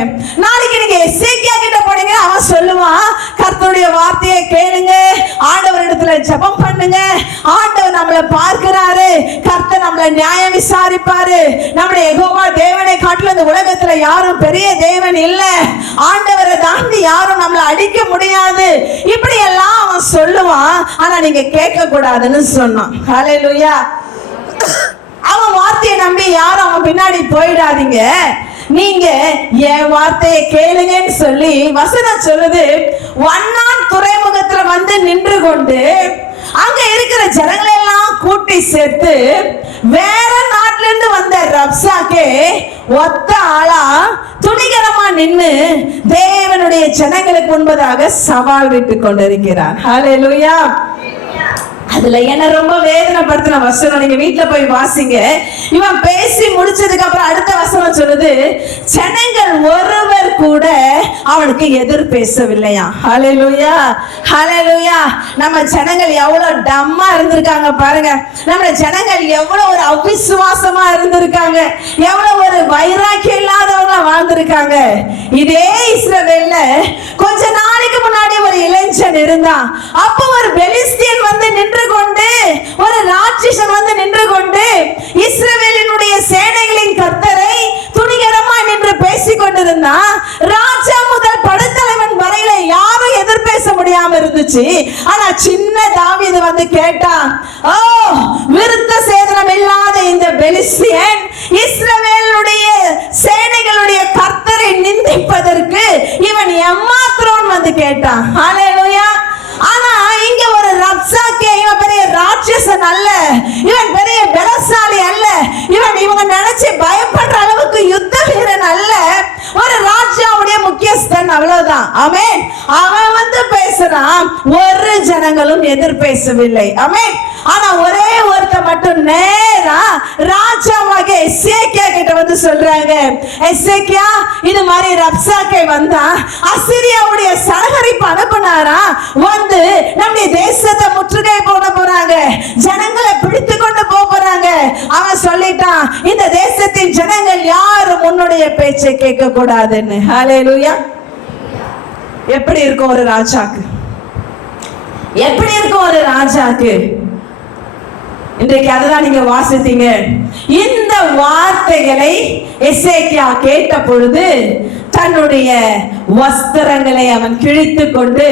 நாளைக்கு நீங்க எசேக்கியா கிட்ட போனீங்க, அவன் சொல்லுவான், கர்த்தருடைய வார்த்தையை கேளுங்க, ஆண்டவர் இடத்துல ஜெபம் பண்ணுங்க, ஆண்டவர் நம்மளை பார்க்கிறாரு, கர்த்தர் நம்மளை நியாயம் விசாரிப்பாரு, நம்முடைய யெகோவா தேவனை காட்டிலும் இந்த உலகத்துல யாரும் பெரிய தேவன் இல்ல, ஆண்டவரை தாண்டி யாரும் நம்மளை அடிக்க முடியாது, இப்படி எல்லாம் அவன் சொல்லுவான். ஆனா நீங்க கேட்க கூடாதுன்னு சொன்னான். ஹல்லேலூயா. அவன் வார்த்தையை நம்பி யாரும் அவன் பின்னாடி போயிடாதீங்க, நீங்க என் வார்த்தையை கேளுங்கன்னு சொல்லி வசனம் சொல்லுது. வண்ணான் துறைமுகத்துல வந்து நின்று கொண்டு அங்க இருக்கிற ஜனங்களை எல்லாம் கூட்டி சேர்த்து வேற நாட்டில இருந்து வந்த ரப்சாக்கே ஒத்த ஆளா துணிகரமா நின்னு தேவனுடைய ஜனங்களுக்கு முன்பதாக சவால் விட்டு கொண்டிருக்கிறான். ஹல்லேலூயா. அதுல என்ன ரொம்ப வேதனைப்படுத்தின வசனம், நீங்க வீட்டுல போய் வாசிங்க. இவன் பேசி முடிச்சதுக்கு அப்புறம் அடுத்த வசனம் சொல்லுது, ஜனங்கள் ஒருவர் கூட அவனுக்கு எதிர் பேசவில்லையா. ஹல்லேலூயா. ஹல்லேலூயா. நம்ம ஜனங்கள் எவ்வளவு டம்மா இருந்திருக்காங்க பாருங்க. நம்ம ஜனங்கள் எவ்வளவு ஒரு அவிசுவாசமா இருந்திருக்காங்க, எவ்வளவு ஒரு வைராக்கியம் இல்லாதவங்க வாழ்ந்திருக்காங்க. இதே இஸ்ரவேல்ல கொஞ்ச நாளைக்கு முன்னாடி ஒரு இளைஞன் இருந்தான். அப்போ ஒரு பெலிஸ்தியன் வந்து நின்று கொண்டு, ஒரு ராட்சசன் வந்து நின்று கொண்டு இஸ்ரவேலினுடைய சேனைகளின் கர்த்தரை துணிகரமா நின்று பேசிக் கொண்டிருந்தான். ராஜா முதல் படைத்தலைவன் வரையில யாரும் எதிர் பேச முடியாம இருந்துச்சு. ஆனா சின்ன தாவீது வந்து கேட்டான், ஓ விருத்த சேதனம் இல்லாத இந்த பெலிஸ்தியன் இஸ்ரவேலுடைய சேனைகளுடைய கர்த்தரை நிந்திப்பதற்கு இவன் எம்மாத்திரம் வந்து கேட்டான். ஹல்லேலூயா. ஆனா இங்க ஒரு ரப்சாக்கே, இவன் பெரிய ராட்சசன் அல்ல, இவன் பெரிய பலசாலி அல்ல, இவங்க நினைச்சு பயப்படுற அளவுக்கு யுத்த வீரன் அல்ல, ஒரு ராஜாவுடைய முக்கியஸ்தன், அவ்வளவுதான். ஆமென். அவன் வந்து பேசுறான், ஒரு ஜனங்களும் எதிர் பேசவில்லை. ஆமென். ஆனா ஒரே ஒருத்த மட்டும் நேரா ராஜாவாக எசேக்கியா கிட்ட வந்து சொல்றாங்க, எசேக்கியா இது மாதிரி ரப்சாக்கே வந்தா அசீரியாவுடைய சலகரிப்பு அனுப்புனாரா, வந்து நம்முடைய தேசத்தை முற்றுகை போட போறாங்க, ஜனங்களை பிடித்து கொண்டு போறாங்க. அவன் சொல்லிட்டான், இந்த தேசத்தின் ஜனங்கள் யாரும் உன்னுடைய பேச்சை கேட்க கூடாதுன்னு. ஹல்லேலூயா. எப்படி இருக்கும் ஒரு ராஜாக்கு? எப்படி இருக்கும் ஒரு ராஜாக்கு? இன்றைக்கு அதுதான் நீங்க வாசித்தீங்க. இந்த வார்த்தைகளை எசேக்கியா கேட்ட பொழுது தன்னுடைய வஸ்திரங்களை அவன் கிழித்து கொண்டு,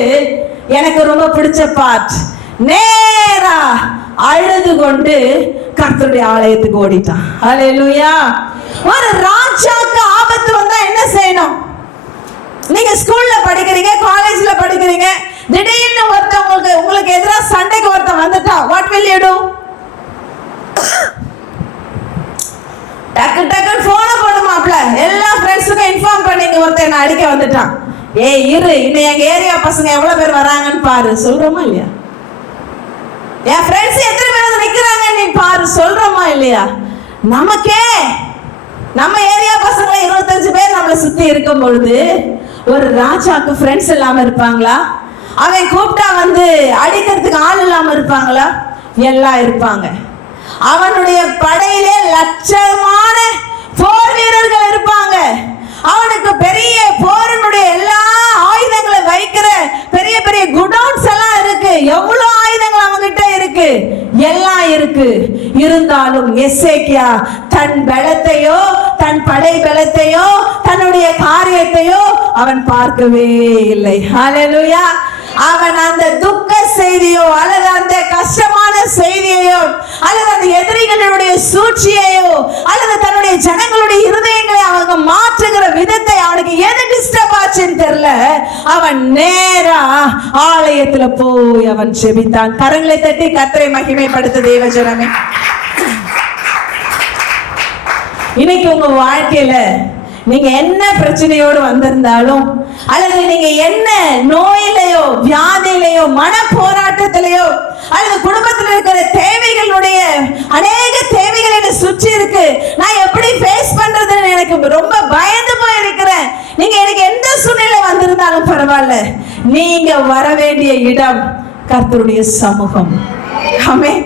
எனக்கு ரொம்ப பிடிச்ச பார்ட், நேரா அழுது கொண்டு கர்த்தருடைய ஆலயத்துக்கு ஓடிட்டான். ஹல்லேலூயா. ஒரு ராஜாக்கு ஆபத்து வந்தா என்ன செய்யணும்? நீங்க ஸ்கூல்ல படிக்கிறீங்க, காலேஜ்ல படிக்கிறீங்க, திடீர்னு ஒருத்தவங்களுக்கு உங்களுக்கு எதிராக சண்டைக்கு ஒருத்தன் வந்துட்டா, what will you do? டக்கு டக்குன்னு போன போடுமாப்ல, எல்லா ஃப்ரெண்ட்ஸுக்கும் இன்ஃபார்ம் பண்ணீங்க, ஒருத்தன் என்ன அடிக்க வந்துட்டான். ஏய் இரு, இன்னும் எங்க ஏரியா பசங்க எவ்வளவு பேர் வராங்கன்னு பாரு, சொல்றோமா இல்லையா? என் ஃப்ரெண்ட்ஸ் எத்தனை பேர் வந்து நிக்கிறாங்க நீ பாரு, சொல்றோமா இல்லையா? நமக்கே நம்ம ஏரியா பசங்கள 25 பேர் நம்மளை சுத்தி இருக்கும் பொழுது ஒரு ராஜாக்கு ஃப்ரெண்ட்ஸ் இல்லாம இருப்பாங்களா? அவன் கூப்பிட்டா வந்து அடிக்கிறதுக்கு ஆள் இல்லாம இருப்பாங்களா? எல்லாம் இருப்பாங்க. அவனுடைய படையிலே லட்சமான போர் வீரர்கள் இருப்பாங்க. அவனுக்கு பெரிய போரினுடைய எல்லா ஆயுதங்களை வைக்கிற பெரிய பெரிய குடவுன்ஸ் எல்லாம் இருக்கு. எவ்வளவு ஆயுதங்கள் அவன்கிட்ட இருக்கு, எல்லாம் இருக்கு. இருந்தாலும் எசேக்கியா தன் பலத்தையோ தன் படை பலத்தையோ தன்னுடைய காரியத்தையோ அவன் பார்க்கவே இல்லை. ஹல்லேலூயா. அவன் அந்த துக்க செய்தியோ அல்லது அந்த கஷ்டமான செய்தியையோ அல்லது அந்த எதிரிகளுடைய சூழ்ச்சியையோ அல்லது தன்னுடைய ஜனங்களுடைய இருதயங்களை அவங்க மாற்றுகிற விதத்தை அவனுக்கு எது டிஸ்டர்ப் ஆச்சுன்னு தெரியல. அவன் நேரா ஆலயத்துல போய் அவன் ஜெபித்தான். கரங்களை தட்டி கர்த்தரை மகிமைப்படுத்த தேவ ஜனமே. இன்னைக்கு உங்க வாழ்க்கையில நீங்க என்ன பிரச்சனையோடு வந்திருந்தாலும் அல்லது நீங்க என்ன நோயிலையோ வியாதியிலையோ மன போராட்டத்திலையோ அல்லது குடும்பத்தில் இருக்கிற தேவைகளுடைய அநேக தேவைகள் என்ன சுற்றி இருக்கு, நான் எப்படி ஃபேஸ் பண்றதுன்னு எனக்கு ரொம்ப பயந்து போய் இருக்கிறேன். நீங்க எனக்கு எந்த சூழ்நிலை வந்திருந்தாலும் பரவாயில்ல, நீங்க வர வேண்டிய இடம் கர்த்தருடைய சமூகம். ஆமென்.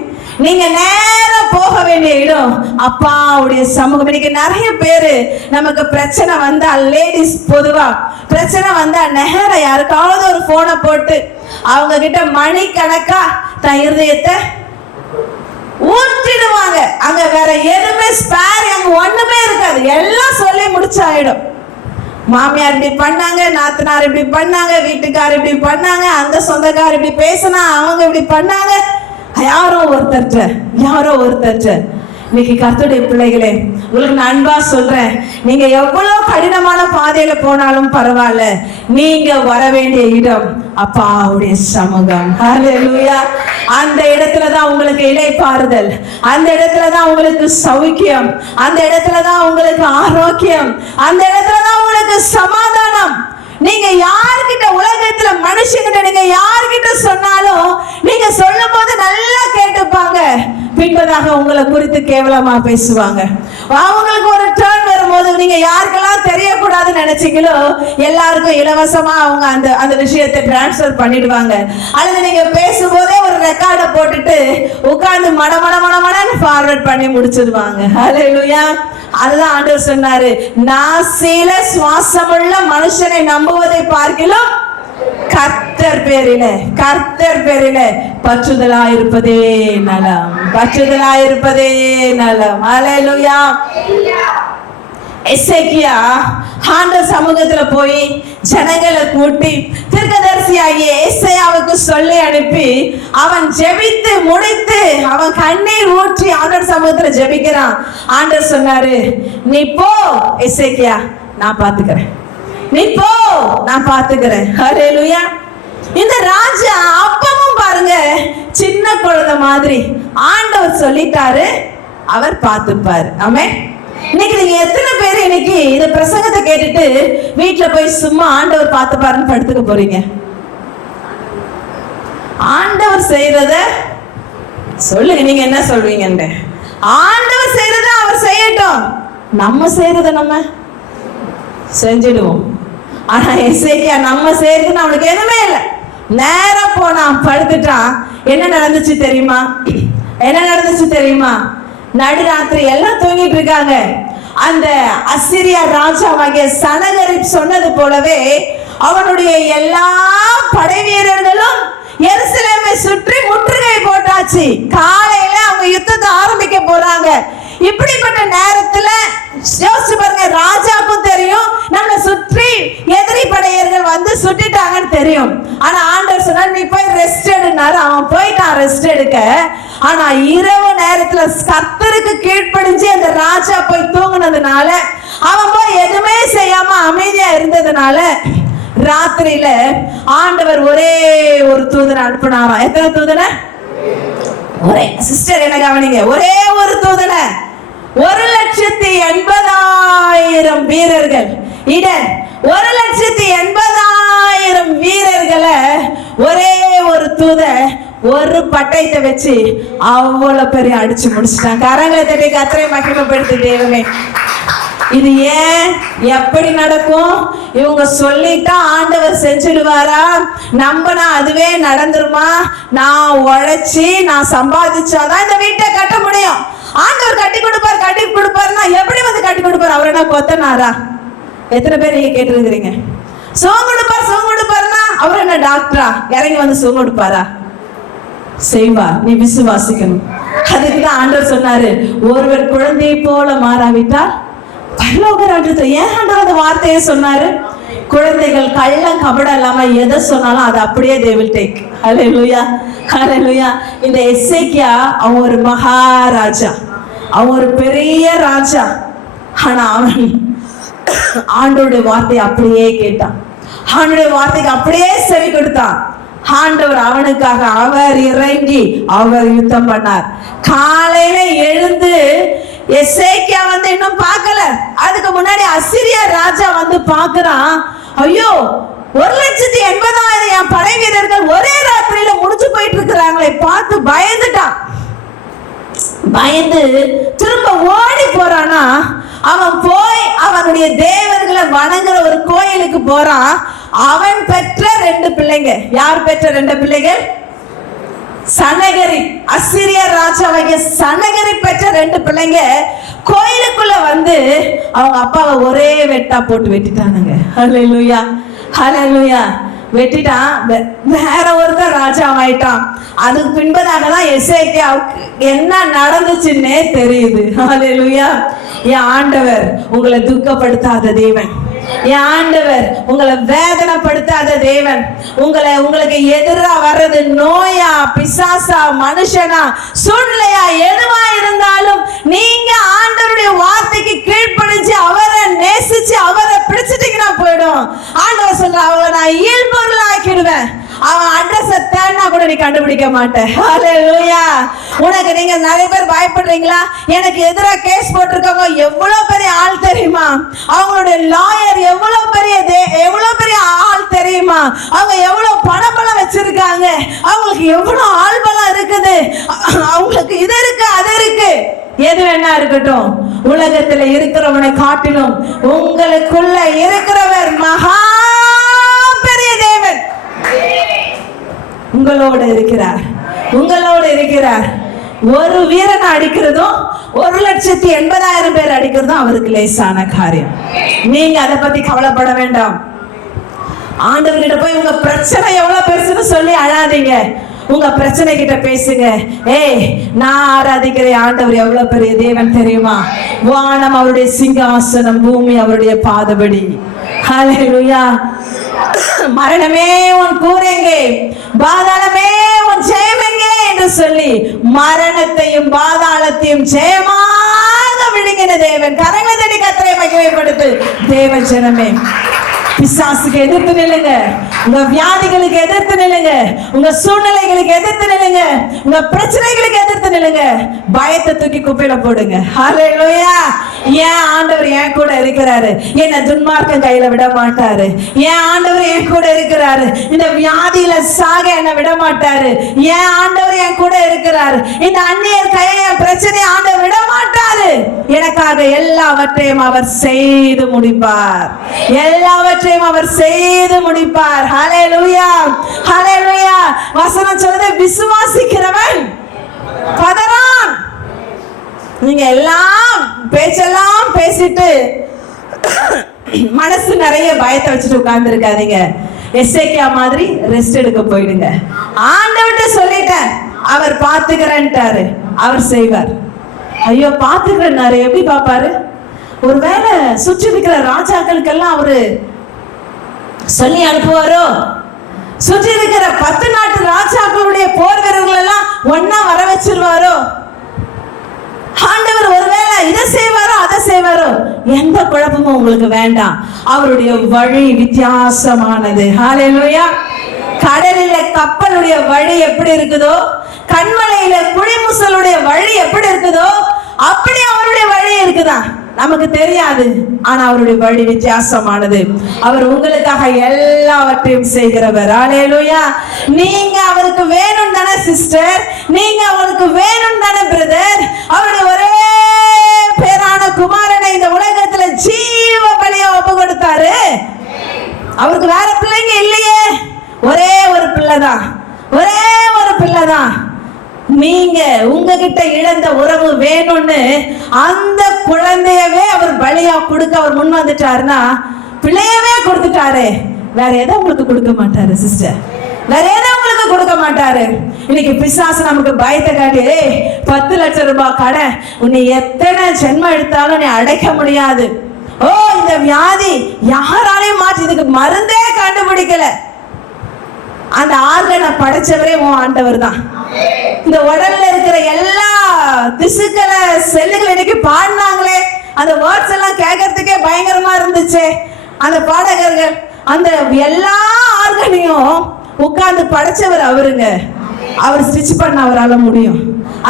நீங்க நேரா போக வேண்டிய இடம் அப்பாவுடைய சமூகம். இன்னைக்கு நிறைய பேரு நமக்கு பிரச்சனை வந்தா, லேடிஸ் பொதுவா பிரச்சனை வந்தா நேரா யாருக்காவது ஒரு போனை போட்டு அவங்க கிட்ட மணிக்கணக்கா தன் இருதயத்தை ஊற்றிடுவாங்க. அங்க வேற எதுவுமே ஸ்பேர் அங்க ஒண்ணுமே இருக்காது, எல்லாம் சொல்லி முடிச்சாயிடும். மாமியார் இப்படி பண்ணாங்க, நாத்தனார் இப்படி பண்ணாங்க, வீட்டுக்காரர் இப்படி பண்ணாங்க, அந்த சொந்தக்காரர் இப்படி பேசினா அவங்க இப்படி பண்ணாங்க, யாரோ ஒருத்தர். இன்னைக்கு கர்த்தருடைய பிள்ளைகளே, உங்களுக்கு நான் அன்பா சொல்றேன், நீங்க எவ்வளவு கடினமான பாதையில போனாலும் பரவாயில்ல, நீங்க வர வேண்டிய இடம் அப்பாவுடைய சமூகம். ஹல்லேலூயா. அந்த இடத்துலதான் உங்களுக்கு இளைப்பாறுதல், அந்த இடத்துலதான் உங்களுக்கு சௌக்கியம், அந்த இடத்துலதான் உங்களுக்கு ஆரோக்கியம், அந்த இடத்துலதான் உங்களுக்கு சமாதானம். நீங்க யார்கிட்ட உலகத்துல மனுஷங்கிட்ட நீங்க யார்கிட்ட சொன்னாலும் நீங்க சொல்லும் போது நல்லா கேட்டுப்பாங்க, பின்பதாக உங்களை குறித்து கேவலமா பேசுவாங்க. அவங்களுக்கு ஒரு டர்ன் வரும்போது நீங்க யாருக்கெல்லாம் தெரியக்கூடாதுன்னு நினைச்சீங்களோ எல்லாருக்கும் இலவசமா அவங்க அந்த அந்த விஷயத்தை டிரான்ஸ்ஃபர் பண்ணிடுவாங்க. அல்லது நீங்க பேசும்போதே ஒரு ரெக்கார்டை போட்டுட்டு உட்கார்ந்து மடன்னு ஃபார்வர்ட் பண்ணி முடிச்சிருவாங்க. ஹல்லேலூயா. அதுதான் ஆண்டவர் சொன்னாரு, நாசில சுவாசமுள்ள மனுஷனை நம்புவதை பார்க்கிலும் கர்த்தர் பேரிலே பற்றுதலாயிருப்பதே நலம். ஹல்லேலூயா. எசேக்கியா ஆண்டவர் சமூகத்துல போய் ஜனங்களை கூட்டி தீர்க்கதரிசியாகிய ஏசாயாவுக்கு சொல்லி அனுப்பி அவன் ஜெபித்து முடித்து அவன் கண்ணீர் ஊற்றி ஆண்டவர் சமூகத்துல ஜெபிக்கிறான். ஆண்டவர் சொன்னாரு, நீ போ எசேக்கியா, நான் பாத்துக்கிறேன், நீ போ, நான் பாத்துக்கிறேன். ஹல்லேலூயா. இந்த ராஜா அப்பவும் பாருங்க சின்ன குழந்தை மாதிரி, ஆண்டவர் சொல்லிட்டாரு, அவர் பார்த்துப்பாரு. ஆமென். இன்னைக்கு நீங்க எத்தனை பேர் இன்னைக்கு இந்த பிரசங்கத்தை கேட்டுட்டு வீட்டுல போய் சும்மா ஆண்டவர் பார்த்து பாருன்னு படுத்துக்க போறீங்க? ஆண்டவர் செய்யறத சொல்லுங்க, நீங்க என்ன சொல்வீங்க? ஆண்டவர் செய்யறத அவர் செய்யட்டும், நம்ம செய்யறத நம்ம செஞ்சிடுவோம். ஆனா எசேக்கியா நம்ம செய்யறதுன்னு அவனுக்கு எதுவுமே இல்லை. நேரா போனான், படுத்துட்டான். என்ன நடந்துச்சு தெரியுமா? என்ன நடந்துச்சு தெரியுமா? நடுராத்திரி எல்லாம் தூங்கிட்டு இருக்காங்க. அந்த அசிரியா ராஜாவாகிய சனகரிப் சொன்னது போலவே அவனுடைய எல்லா படை வீரர்களும் எருசலேமை சுற்றி முற்றுகை போட்டாச்சு. காலையில அவங்க யுத்தத்தை ஆரம்பிக்க போறாங்க. இப்படிப்பட்ட நேரத்துல யோசிச்சு பாருங்க, ராஜாவுக்கும் தெரியும் நம்மளை சுற்றி எதிரி படையர்கள் வந்து சுட்டிட்டாங்கன்னு தெரியும். ஆனா ஆண்டவர் சொன்னார், நீ போய் ரெஸ்ட் எடுனாரு. அவன் போயிட்டான் ரெஸ்ட் எடுக்க. ஆனா இரவு நேரத்துல கர்த்தருக்கு கீழ்ப்படிஞ்சு அந்த ராஜா போய் தூங்குனதுனால, அவன் போய் எதுவுமே செய்யாம அமைதியா இருந்ததுனால, ராத்திரியில ஆண்டவர் ஒரே ஒரு தூதனை அனுப்பினாராம். எத்தனை தூதனை? ஒரே. சிஸ்டர் என்ன கவனிங்க, ஒரே ஒரு தூதனை. 1,80,000 வீரர்கள், 1,80,000 வீரர்களை ஒரே ஒரு தூதன் ஒரு பட்டயத்தை வச்சு அவ்வளவு பெரிய அடிச்சு முடிச்சுட்டாங்க. கரங்களை தட்டி கர்த்தரை மகிமைப்படுத்து தேவனே. இது ஏன் எப்படி நடக்கும்? இவங்க சொல்லிட்டா ஆண்டவர் செஞ்சிடுவாரா? நம்பினா அதுவே நடந்துருமா? நான் உழைச்சி நான் சம்பாதிச்சாதான் இந்த வீட்டை கட்ட முடியும். ஆண்டவர் கட்டி கொடுப்பாருன்னா எப்படி வந்து கட்டி கொடுப்பாரு? அவர் என்ன கொத்தனாரா? எத்தனை பேர் நீங்க கேட்டிருக்கிறீங்க? சுகம் கொடுப்பாருன்னா அவர் என்ன டாக்டரா? இறங்கி வந்து சுகம் கொடுப்பாரா? செய்வார், நீ விசுவாசிக்கணும். அதுக்குதான் ஆண்டவர் சொன்னாரு, ஒருவர் குழந்தையை போல மாறாவிட்டால் பரலோக ராஜ்யத்தை. ஏன் ஆண்டவர் அந்த வார்த்தையை சொன்னாரு? குழந்தைகள் கள்ளம் கபடம் இல்லாம எதை சொன்னாலும் அதை அப்படியே they will take. ஹல்லேலூயா, ஹல்லேலூயா. இந்த எசேக்கியா அவன் ஒரு மகாராஜா, அவன் ஒரு பெரிய ராஜா. ஆனா அவன் ஆண்டவருடைய வார்த்தையை அப்படியே கேட்டான், ஆண்டவருடைய வார்த்தைக்கு அப்படியே செவி கொடுத்தான். ஆண்டவர் அவனுக்காக அவர் இறங்கி அவர் யுத்தம் பண்ணார். காலையில எழுந்து எசேக்கியா வந்து இன்னும் பார்க்கல. அதுக்கு முன்னாடி அசிரியா ராஜா வந்து பார்க்கறான். ஐயோ, 1,80,000 படை வீரர்கள் ஒரே ராத்திரியில முடிச்சு போயிட்டு இருக்கிறாங்களே பார்த்து பயந்துட்டான். பயந்து திரும்ப ஓடி போறானா. அவன் போய் அவனுடைய தேவர்களை வணங்குற ஒரு கோயிலுக்கு போறான். அவன் பெற்ற 2 பிள்ளைங்க. யார் பெற்ற 2 பிள்ளைகள்? சனகரி, அசிரியா ராஜாவாகிய சனகரி பெற்ற 2 பிள்ளைங்க கோயிலுக்குள்ள வந்து அவங்க அப்பாவை ஒரே வெட்டா போட்டு வெட்டிட்டானுங்க. ஹல்லேலூயா, ஹல்லேலூயா. வெட்டிட்டான். வேற ஒருத்தர் ராஜாவாயிட்டான். அதுக்கு பின்பதாக தான் எசேக்கியாவுக்கு என்ன நடந்துச்சுன்னே தெரியுது. ஹல்லேலூயா. என் ஆண்டவர் உங்களை துக்கப்படுத்தாத தேவன். என் ஆண்டவர் உங்களை வேதனைப்படுத்தாத தேவன். உங்களுக்கு எதிரா வர்றது நோயா, பிசாசா, மனுஷனா, சூழ்நிலையா, எதுவா இருந்தாலும் நீங்க ஆண்டவருடைய வார்த்தைக்கு கீழ்ப்படிஞ்சு அவரை நேசிச்சு அவரை பிடிச்சிட்டீங்கன்னா போயிடும். ஆண்டவர் சொல்ற, அவளை நான் இயல்பொருள் ஆக்கிடுவேன். அவன் அட்ரஸ தேடினா கூட நீ கண்டுபிடிக்க மாட்டேன். ஹல்லேலூயா. உனக்கு நீங்க நிறைய பேர் பயப்படுறீங்களா? எனக்கு எதிராக கேஸ் போட்டிருக்கவங்க எவ்வளவு பெரிய ஆள் தெரியுமா? அவங்களுடைய லாயர் எவ்வளவு பெரிய ஆள் தெரியுமா? அவங்க எவ்வளவு பணபலம் வச்சிருக்காங்க, அவங்களுக்கு எவ்வளவு ஆள் பலம் இருக்குது, அவங்களுக்கு இது இருக்கு அது இருக்கு. எது வேணா இருக்கட்டும், உலகத்துல இருக்கிறவனை காட்டிலும் உங்களுக்குள்ள இருக்கிறவர் மகா பெரிய தேவன். உங்களோட இருக்கிறார், உங்களோடு இருக்கிறார். ஒரு வீரனை அடிக்கிறதும் 1,80,000 பேர் அடிக்கிறதும் அவருக்கு லேசான காரியம். நீங்க அதை பத்தி கவலைப்பட வேண்டாம். ஆண்டவர்கிட்ட போய் உங்க பிரச்சனை எவ்வளவு பெருசுன்னு சொல்லி அழாதீங்க. உங்க பிரச்சனை கிட்ட பேசுங்க. ஏய், நான் ஆராதிக்கிற ஆண்டவர் எவ்வளவு பெரிய தேவன் தெரியுமா? வானம் அவருடைய சிங்காசனம், பூமி அவருடைய பாதபடி. ஹல்லேலூயா. மரணமே உன் கூரெங்கே, பாதாளமே உன் ஜெயமெங்கே என்று சொல்லி மரணத்தையும் பாதாளத்தையும் ஜெயமாக விழுங்கின தேவன். கரங்களை தட்டி கர்த்தரை மகிமைப்படுத்து. தேவ ஜனமே, பிசாசுக்கு எதிர்த்து நில்லுங்க. உங்க வியாதிகளுக்கு எதிர்த்து நில்லுங்க. உங்க சூழ்நிலைகளுக்கு எதிர்த்து நில்லுங்க. உங்க பிரச்சனைகளுக்கு எதிர்த்து நில்லுங்க. பயத்தை தூக்கி குப்பையில போடுங்க. ஹல்லேலூயா. ஏன் ஆண்டவர் என் கூட இருக்கிறாரு, என்ன துன்மார்க்கம் கையில விட மாட்டாரு. ஏன் ஆண்டவர் என் கூட இருக்கிறாரு, இந்த வியாதியில சாக என்ன விட மாட்டாரு. ஏன் ஆண்டவர் என் கூட இருக்கிறாரு, இந்த அந்நியர் கையை பிரச்சனை ஆண்டவர் விட மாட்டாரு. எனக்காக எல்லாவற்றையும் அவர் செய்து முடிப்பார். எல்லாவற்றையும் அவர் செய்து முடிப்பார். ஹல்லேலூயா, ஹல்லேலூயா. வசனம் சொல்லுது, விசுவாசிக்கிறவன் பதறான். நீங்க எல்லாம் பேச்செல்லாம் பேசிட்டு மனசு நிறைய பயத்தை வச்சுட்டு உட்கார்ந்து இருக்காதீங்க. எசேக்கியா மாதிரி ரெஸ்ட் எடுக்க போயிடுங்க. ஆண்டவர்கிட்ட சொல்லிட்டேன், அவர் பாத்துக்கிறேன்ட்டாரு, அவர் செய்வார். ஐயோ பாத்துக்கிறேன்னாரு, எப்படி பாப்பாரு? ஒருவேளை சுற்றி இருக்கிற ராஜாக்களுக்கெல்லாம் அவரு சொல்லி அனுப்புவாரோ? சுற்றி இருக்கிற 10 நாட்டு ராஜாக்களுடைய போர் வீரர்கள் எல்லாம் ஒன்னா வர வச்சிருவாரோ? ஆண்டவர் ஒருவேளை இதை செய்வாரோ அதை செய்வாரோ? எந்த குழப்பமும் உங்களுக்கு வேண்டாம். அவருடைய வழி வித்தியாசமானது. ஹல்லேலூயா. கடலில கப்பலுடைய வழி எப்படி இருக்குதோ, கண்மலையில குழிமுசலுடைய வழி எப்படி இருக்குதோ, அப்படி அவருடைய வழி இருக்குதா? நமக்கு தெரியாது, ஆனா அவருடைய வழி வித்தியாசமானது. அவர் உங்களுக்காக எல்லாவற்றையும் செய்கிறவர். ஹல்லேலூயா. நீங்க அவருக்கு வேணும் தானே சிஸ்டர், நீங்க அவருக்கு வேணும் தானே பிரதர். அவருடைய ஒரே பேரான குமாரனை இந்த உலகத்துல ஜீவ பலியா ஒப்பு கொடுத்தாரு. அவருக்கு வேற பிள்ளைங்க இல்லையே, ஒரே ஒரு பிள்ளைதான், ஒரே ஒரு பிள்ளைதான். நீங்க உங்ககிட்ட இழந்த உறவு வேணும்னு அந்த குழந்தையவே அவர் பலியா கொடுக்க அவர் முன் வந்துட்டாருன்னா, பிள்ளையவே கொடுத்துட்டாரு. வேற எதை உங்களுக்கு கொடுக்க மாட்டாரு சிஸ்டர், வேற எதை உங்களுக்கு கொடுக்க மாட்டாரு. இன்னைக்கு பிசாசு நமக்கு பயத்தை காட்டி, 10 லட்சம் ரூபாய் கடன், உன்னை எத்தனை ஜென்மம் எடுத்தாலும் நீ அடைக்க முடியாது. ஓ இந்த வியாதி யாராலையும் மாற்றி, இதுக்கு மருந்தே கண்டுபிடிக்கல. அந்த ஆர்கனை படைச்சவரே உன் ஆண்டவர் தான். இந்த உடல்ல இருக்கிற எல்லா திசுக்களை செல்லுகளை இன்னைக்கு பாடினாங்களே, அந்த வேர்ட்ஸ் எல்லாம் கேட்கறதுக்கே பயங்கரமா இருந்துச்சு. அந்த பாடகர்கள் அந்த எல்லா ஆர்கனையும் உட்கார்ந்து படைச்சவர் அவருங்க. அவர் ஸ்டிச் பண்ண அவரால் முடியும்,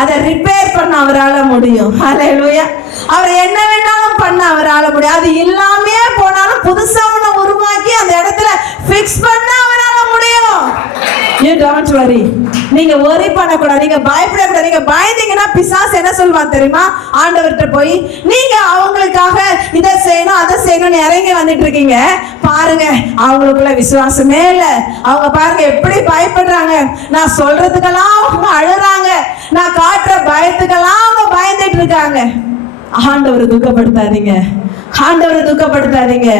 அதை ரிப்பேர் பண்ண அவரால் முடியும். ஹல்லேலூயா. அவர் என்ன வேணாலும் பண்ண அவரால் முடியும். அது இல்லாமே போனாலும் புதுசா ஒண்ணு உருவாக்கி அந்த இடத்துல ஃபிக்ஸ் பண்ண அவரால் முடியும். You don't worry. நீங்க worry பண்ணக்கூடாது, நீங்க பயப்படக்கூடாது. நீங்க பயந்தீங்கன்னா பிசாசு என்ன சொல்வான் தெரியுமா? ஆண்டவர்கிட்ட போய் நீங்க அவங்களுக்காக இதை செய்யணும் அதை செய்யணும்னு இறங்கி வந்துட்டு இருக்கீங்க பாருங்க, அவங்களுக்குள்ள விசுவாசமே இல்லை. அவங்க பாருங்க எப்படி பயப்படுறாங்க, நான் சொல்றதுக்கெல்லாம் அவங்க அழுறாங்க, நான் காட்டுற பயத்துக்கெல்லாம் அவங்க பயந்துட்டு இருக்காங்க. ஆண்டவரை துக்கப்படுத்தாதீங்க, ஆண்டவரை துக்கப்படுத்தாதீங்க.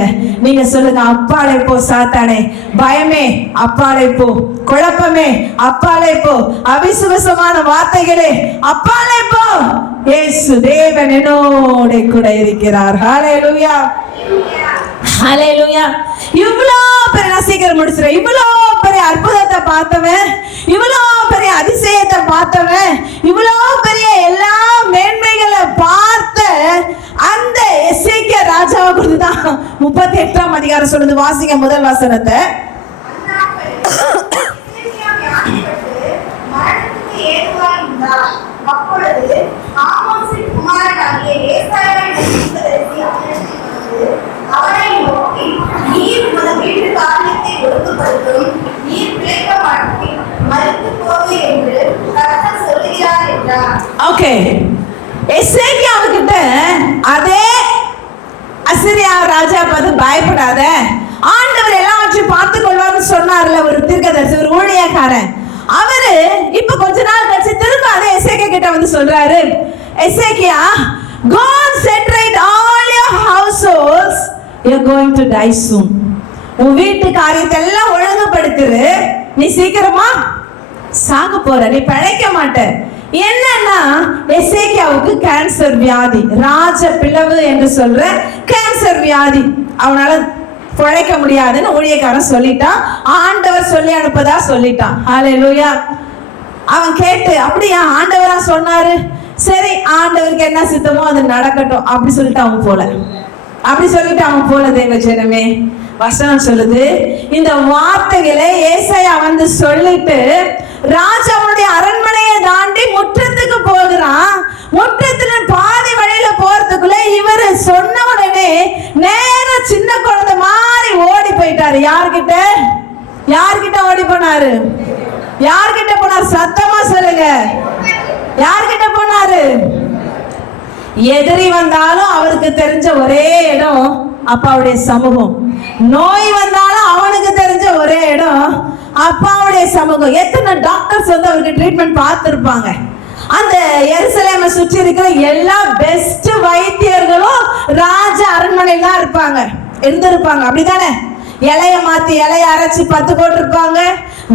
நீங்க சொல்லுங்க, அப்பாலே போ சாத்தானே, பயமே அப்பாலே போ, குழப்பமே அப்பாலே போ, அவிசுவாசமான வார்த்தைகளே அப்பாலே போ. இயேசு தேவன் என்னோட கூட இருக்கிறார். ஹல்லேலூயா, ஹல்லேலூயா. இவ்வளோ பெரிய, நான் சீக்கிரம் முடிச்சுறேன், இவ்வளோ பெரிய அற்புதத்தை பார்த்தவன், இவ்வளோ பெரிய அதிசயத்தை பார்த்தவன், இவ்வளோ பெரிய எல்லா மேன்மைகளை பார்த்த அந்த எசேக்கியா ராஜாவை குறித்து தான் 38ஆம் அதிகாரம் சொல்லுது. வாசிங்க முதல் வசனத்தை. அப்பொழுது ஆமோசின் குமாரனாகிய ஏசாயா அவரை நோக்கி, நீர் உமது வீட்டு காரியத்தை ஒழுங்குபடுத்தும், நீர் பிழைக்க மாட்டீர், மரித்து போவே என்று கர்த்தர் சொல்லுகிறார் என்றார். ஓகே, எசேக்கியாவுக்கிட்ட அதே அசீரியா ராஜா பார்த்து பயப்படாத, ஆண்டவர் எல்லாவற்றையும் பார்த்து கொள்வார்னு சொன்னார்ல ஒரு தீர்க்கதரிசி, ஒரு ஊழியக்காரன். அவரு இப்ப கொஞ்ச நாள் கழிச்சு திரும்ப அதே எசேக்கியா கிட்ட வந்து சொல்றாரு, எசேக்கியா, go and set right all your households, you're going to die soon. உன் வீட்டு காரியத்தை எல்லாம் ஒழுங்குபடுத்துரு, நீ சீக்கிரமா சாக போற, நீ பிழைக்க மாட்ட. என்னன்னா எசேக்கியாவுக்கு கேன்சர் வியாதி, ராஜ பிளவு என்று சொல்ற கேன்சர் வியாதி, அவனால பிழைக்க முடியாதுன்னு ஊழியக்காரன் சொல்லிட்டான். ஆண்டவர் சொல்லி அனுப்பதா சொல்லிட்டான். ஹல்லேலூயா. அவன் கேட்டு, அப்படியா ஆண்டவரா சொன்னாரு, சரி ஆண்டவருக்கு என்ன சித்தமோ அது நடக்கட்டும் அப்படி சொல்லிட்டு அவன் போல, அப்படி சொல்லிட்டு அவன் போல. தேவஜனமே, வசனம் சொல்லுது, இந்த வார்த்தைகளை ஏசாயா வந்து சொல்லிட்டு ராஜாவுடைய அரண்மனையை தாண்டி முற்றத்துக்கு போகிறான். போனாரு? யார்கிட்ட போனார்? சத்தமா சொல்லுங்க. யார்கிட்ட போனாரு? எதிரி வந்தாலும் அவருக்கு தெரிஞ்ச ஒரே இடம் அப்பாவுடைய சமூகம். நோய் வந்தாலும் அவனுக்கு தெரிஞ்ச ஒரே இடம் அப்பாவுடைய சமூகம். எத்தனை டாக்டர்ஸ் வந்து அவருக்கு ட்ரீட்மெண்ட் பார்த்துருப்பாங்க. அந்த எருசலேமை சுற்றி இருக்கிற எல்லா பெஸ்ட் வைத்தியர்களும் ராஜ அரண்மனையில இருந்திருப்பாங்க. அப்படிதானே? இலைய மாத்தி இலைய அரைச்சு 10 போட்டிருப்பாங்க,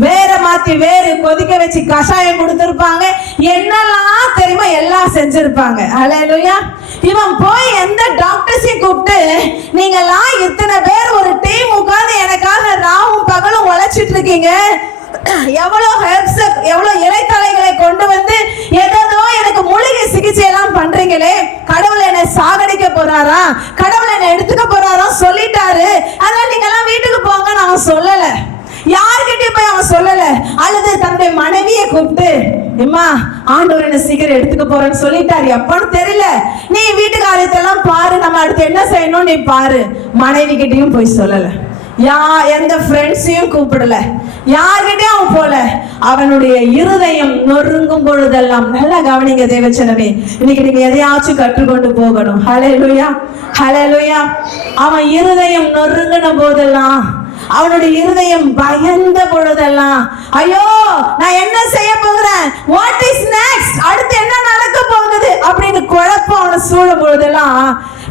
வேற மாத்தி வேறு கொதிக்க வச்சு கஷாயம் கொடுத்திருப்பாங்க, என்னெல்லாம் தெரியுமா எல்லாம் செஞ்சிருப்பாங்க. ஹல்லேலூயா. இவன் போய் எந்த டாக்டர்ஸையும் கூப்பிட்டு, நீங்கெல்லாம் இத்தனை பேர் ஒரு டீம் உட்கார்ந்து எனக்காக ராவும் பகலும் உழைச்சிட்டு இருக்கீங்க, எவ்வளவு ஹெர்ப்ஸ் எவ்வளவு இலைத்தலைகளை கொண்டு வந்து ஏதோ எனக்கு மூலிகை சிகிச்சை எல்லாம் பண்றீங்களே, கடவுள் என்னை சாகடிக்க போறாரா, கடவுள் என்னை எடுத்துக்க போறாரா சொல்லிட்டாரு, அதனால நீங்க எல்லாம் வீட்டுக்கு போங்கன்னு அவன் சொல்லல. யார்கிட்டயும் போய் அவன் சொல்லல. அல்லது தன்னுடைய மனைவியை கூப்பிட்டு, அம்மா ஆண்டவர் என்ன சீக்கிரம் எடுத்துக்க போறேன்னு சொல்லிட்டாரு, எப்பன்னு தெரியல, நீ வீட்டு காரியத்தெல்லாம் பாரு, நம்ம அடுத்து என்ன செய்யணும் நீ பாரு. மனைவி கிட்டையும் போய் சொல்லல. எந்த ஃப்ரெண்ட்ஸையும் கூப்பிடல, யார்கிட்டயும் அவன் போல. அவனுடைய இருதயம் நொறுங்கும் பொழுதெல்லாம், நல்லா கவனிங்க தேவச்சனமே, இன்னைக்கு நீங்க எதையாச்சும் கற்றுக்கொண்டு போகணும். ஹல்லேலூயா, ஹல்லேலூயா. அவன் இருதயம் நொறுங்கின போதெல்லாம், அவனுடைய இருதயம் பயந்த பொழுதெல்லாம், ஐயோ நான் என்ன செய்ய போகிறேன், வாட் இஸ் நெக்ஸ்ட், அடுத்து என்ன நடக்க போகுது அப்படின்னு குழப்பம் அவனை சூழும் பொழுதெல்லாம்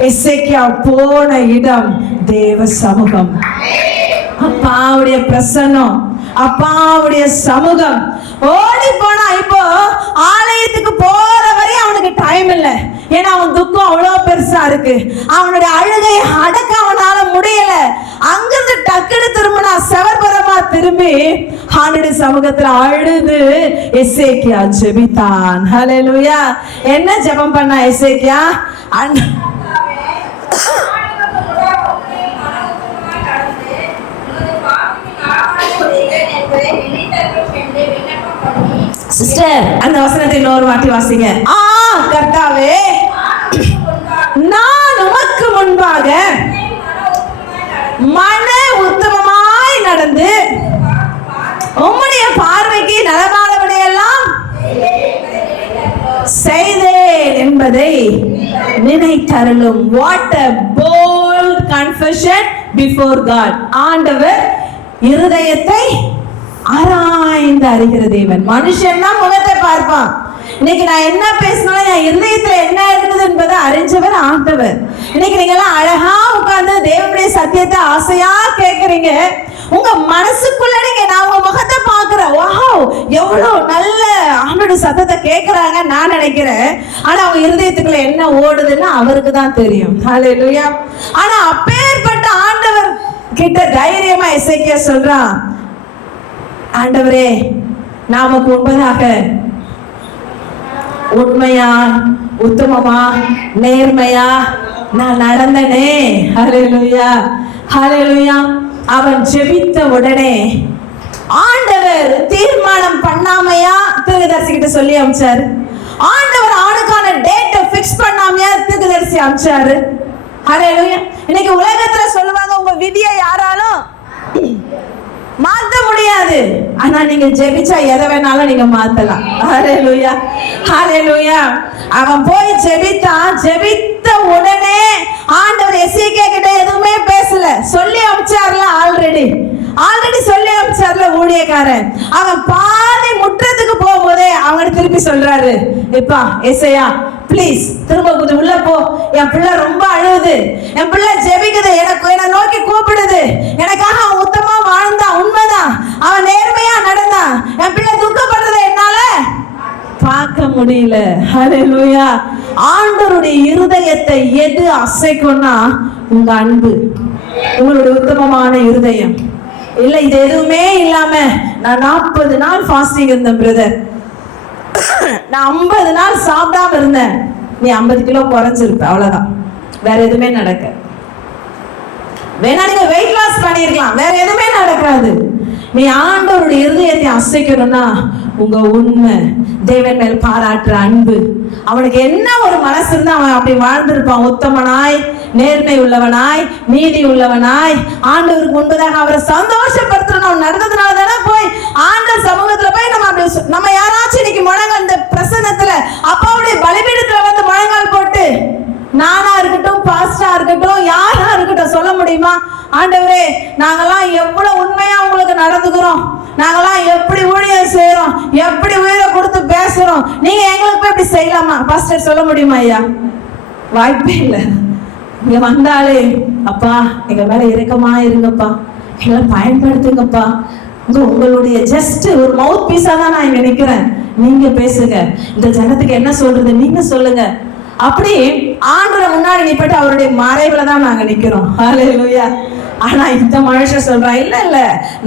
எசேக்கியா போன இடம் தேவ சமூகம், அப்பாவுடைய பிரசன்னம், அப்பாவுடைய சமூகம். ஓடி போனா. இப்போ ஆலயத்துக்கு போற வரையும் அவனுக்கு டைம் இல்லை. ஏன்னா அவன் துக்கம் அவ்வளவு பெருசா இருக்கு. அவனுடைய அழுகையை அடக்க அவனால முடியல. அங்கிருந்து டக்குனு திரும்பினா செவர்பரமா திரும்பி ஆண்டவருடைய சமூகத்துல அழுது எசேக்கியா ஜெபித்தான். ஹல்லேலூயா. என்ன ஜெபம் பண்ணா எசேக்கியா? சிஸ்டர் அந்த வசனத்தை இன்னொரு வாட்டி வாசிங்க. கர்த்தாவே, நான் உமக்கு முன்பாக மன உத்தமமாய் நடந்து உம்முடைய பார்வைக்கு நலமானபடியெல்லாம் செய்தேன் என்பதை நினைத்தருளும். What a bold confession before God. ஆண்டவர் இருதயத்தை ஆராய்ந்து அறிகிற தேவன். மனுஷன் தான் முகத்தை பார்ப்பான். இன்னைக்கு நான் என்ன பேசினாலும் என் இருதயத்துல என்ன இருக்குது என்பதை அறிஞ்சவர் ஆண்டவர். இன்னைக்கு நீங்க எல்லாம் அழகா உட்கார்ந்து தேவனுடைய சத்தியத்தை ஆசையா கேட்கறீங்க. உங்க மனசுக்குள்ள நீங்க நான் உங்க முகத்தை பாக்குறேன், வாவ் எவ்வளவு நல்ல ஆண்டோட சத்தத்தை கேட்கறாங்க நான் நினைக்கிறேன். ஆனா அவங்க இருதயத்துக்குள்ள என்ன ஓடுதுன்னு அவருக்கு தான் தெரியும். ஹல்லேலூயா. ஆனா அப்பேற்பட்ட ஆண்டவர் கிட்ட தைரியமா எசேக்கியா சொல்றான், ஆண்டவரே நாமக்கு முன்பதாக உண்மையா உத்தமமா நேர்மையா நான் நடந்தனே. ஹல்லேலூயா, ஹல்லேலூயா. அவன் ஜெபித்த உடனே ஆண்டவர் தீர்மானம் பண்ணாமையா தீர்க்கதரிசி கிட்ட சொல்லி அனுப்பிச்சாரு. ஆண்டவர் அவனுக்கான டேட்டை ஃபிக்ஸ் பண்ணாமையா தீர்க்கதரிசி அனுப்பிச்சாரு. ஹல்லேலூயா. இன்னைக்கு உலகத்துல சொல்லுவாங்க, உங்க விதியை யாராலும் மாத்த முடியாது, ஆனா நீங்க ஜெபிச்சா எதை வேணாலும் நீங்க மாத்தலாம். ஹல்லேலூயா, ஹல்லேலூயா. அவன் போய் ஜெபித்தான். ஜெபித்த உடனே ஆண்டவர் எசேக்கியா கிட்ட எதுவுமே பேசல, சொல்லி அனுப்பிச்சார்ல, ஆல்ரெடி சொல்லி அனுப்பிச்சார்ல ஊழியக்காரன். அவன் பாதி முற்றத்துக்கு போகும்போதே அவங்க திருப்பி சொல்றாரு, எப்பா எசேயா ப்ளீஸ் திரும்ப கொஞ்சம் உள்ள போ, என் பிள்ளை ரொம்ப அழுகுது, என் பிள்ளை ஜெபிக்குது, என்னை நோக்கி கூப்பிடுது, எனக்காக அவன் உத்தமா வாழ்ந்தான், உண்மைதான், அவன் நேர்மையா நடந்தான், என் பிள்ளை துக்கப்படுறத என்னால பார்க்க முடியல. ஹல்லேலூயா. ஆண்டவருடைய இருதயத்தை எது அசைக்கும்னா உங்க அன்பு, உங்களுடைய உத்தமமான இருதயம். இல்ல இது எதுவுமே இல்லாம நான் 40 நாள் ஃபாஸ்டிங் இருந்தேன் பிரதர், நான் 50 நாள் சாப்பிடாம இருந்தேன், நீ 50 கிலோ குறைஞ்சிருப்ப, அவ்வளவுதான், வேற எதுவுமே நடக்க. வேணா நீங்க வெயிட் லாஸ் பண்ணிருக்கலாம், வேற எதுவுமே நடக்காது. நீ ஆண்டவருடைய இருதயத்தை அசைக்கணும்னா உங்க உண்மை, தேவன் மேல் பாராட்டுற அன்பு, அவனுக்கு என்ன ஒரு மனசு இருந்தா அவன் அப்படி வாழ்ந்திருப்பான். உத்தமனாய் நேர்மை உள்ளவனாய், நீதி உள்ளவனாய், ஆண்டவருக்கு முன்பதாக அவரை சந்தோஷப்படுத்தணும் நடந்ததுனால தானே போய் ஆண்டவர் சமூகத்துல போய் நம்ம யாராச்சும் இன்னைக்கு முழங்கால் இந்த பிரசன்னத்துல அப்பாவுடைய பலிபீடத்துல வந்து முழங்கால் போட்டு நானா இருக்கட்டும், பாஸ்டா இருக்கட்டும், யாரா இருக்கட்டும் சொல்ல முடியுமா? ஆண்டவரே, நாங்கெல்லாம் எவ்வளவு உண்மையா உங்களுக்கு நடந்துக்கிறோம், நாங்கெல்லாம் எப்படி ஊழியம் செய்யறோம், எப்படி உயிரை கொடுத்து பேசுறோம், நீங்க எங்களுக்கு போய் இப்படி செய்யலாமா? பாஸ்டர் சொல்ல முடியுமா? ஐயா, வாய்ப்பே இல்லை. இங்க வந்தாலே அப்பா எங்க மேல இரக்கமா இருங்கப்பா, எங்களை பயன்படுத்துங்கப்பா, உங்களுடைய ஜஸ்ட் ஒரு மவுத் பீஸா தான் நான் இங்க நிக்கிறேன், நீங்க பேசுங்க, இந்த ஜனத்துக்கு என்ன சொல்றது நீங்க சொல்லுங்க. அப்படி ஆண்டவர் முன்னாடி நிப்பட்டு அவருடைய மறைவுல தான் நாங்க நிக்கிறோம். ஹல்லேலூயா. ஆனா இந்த மனுஷன் சொல்றான், இல்ல இல்ல,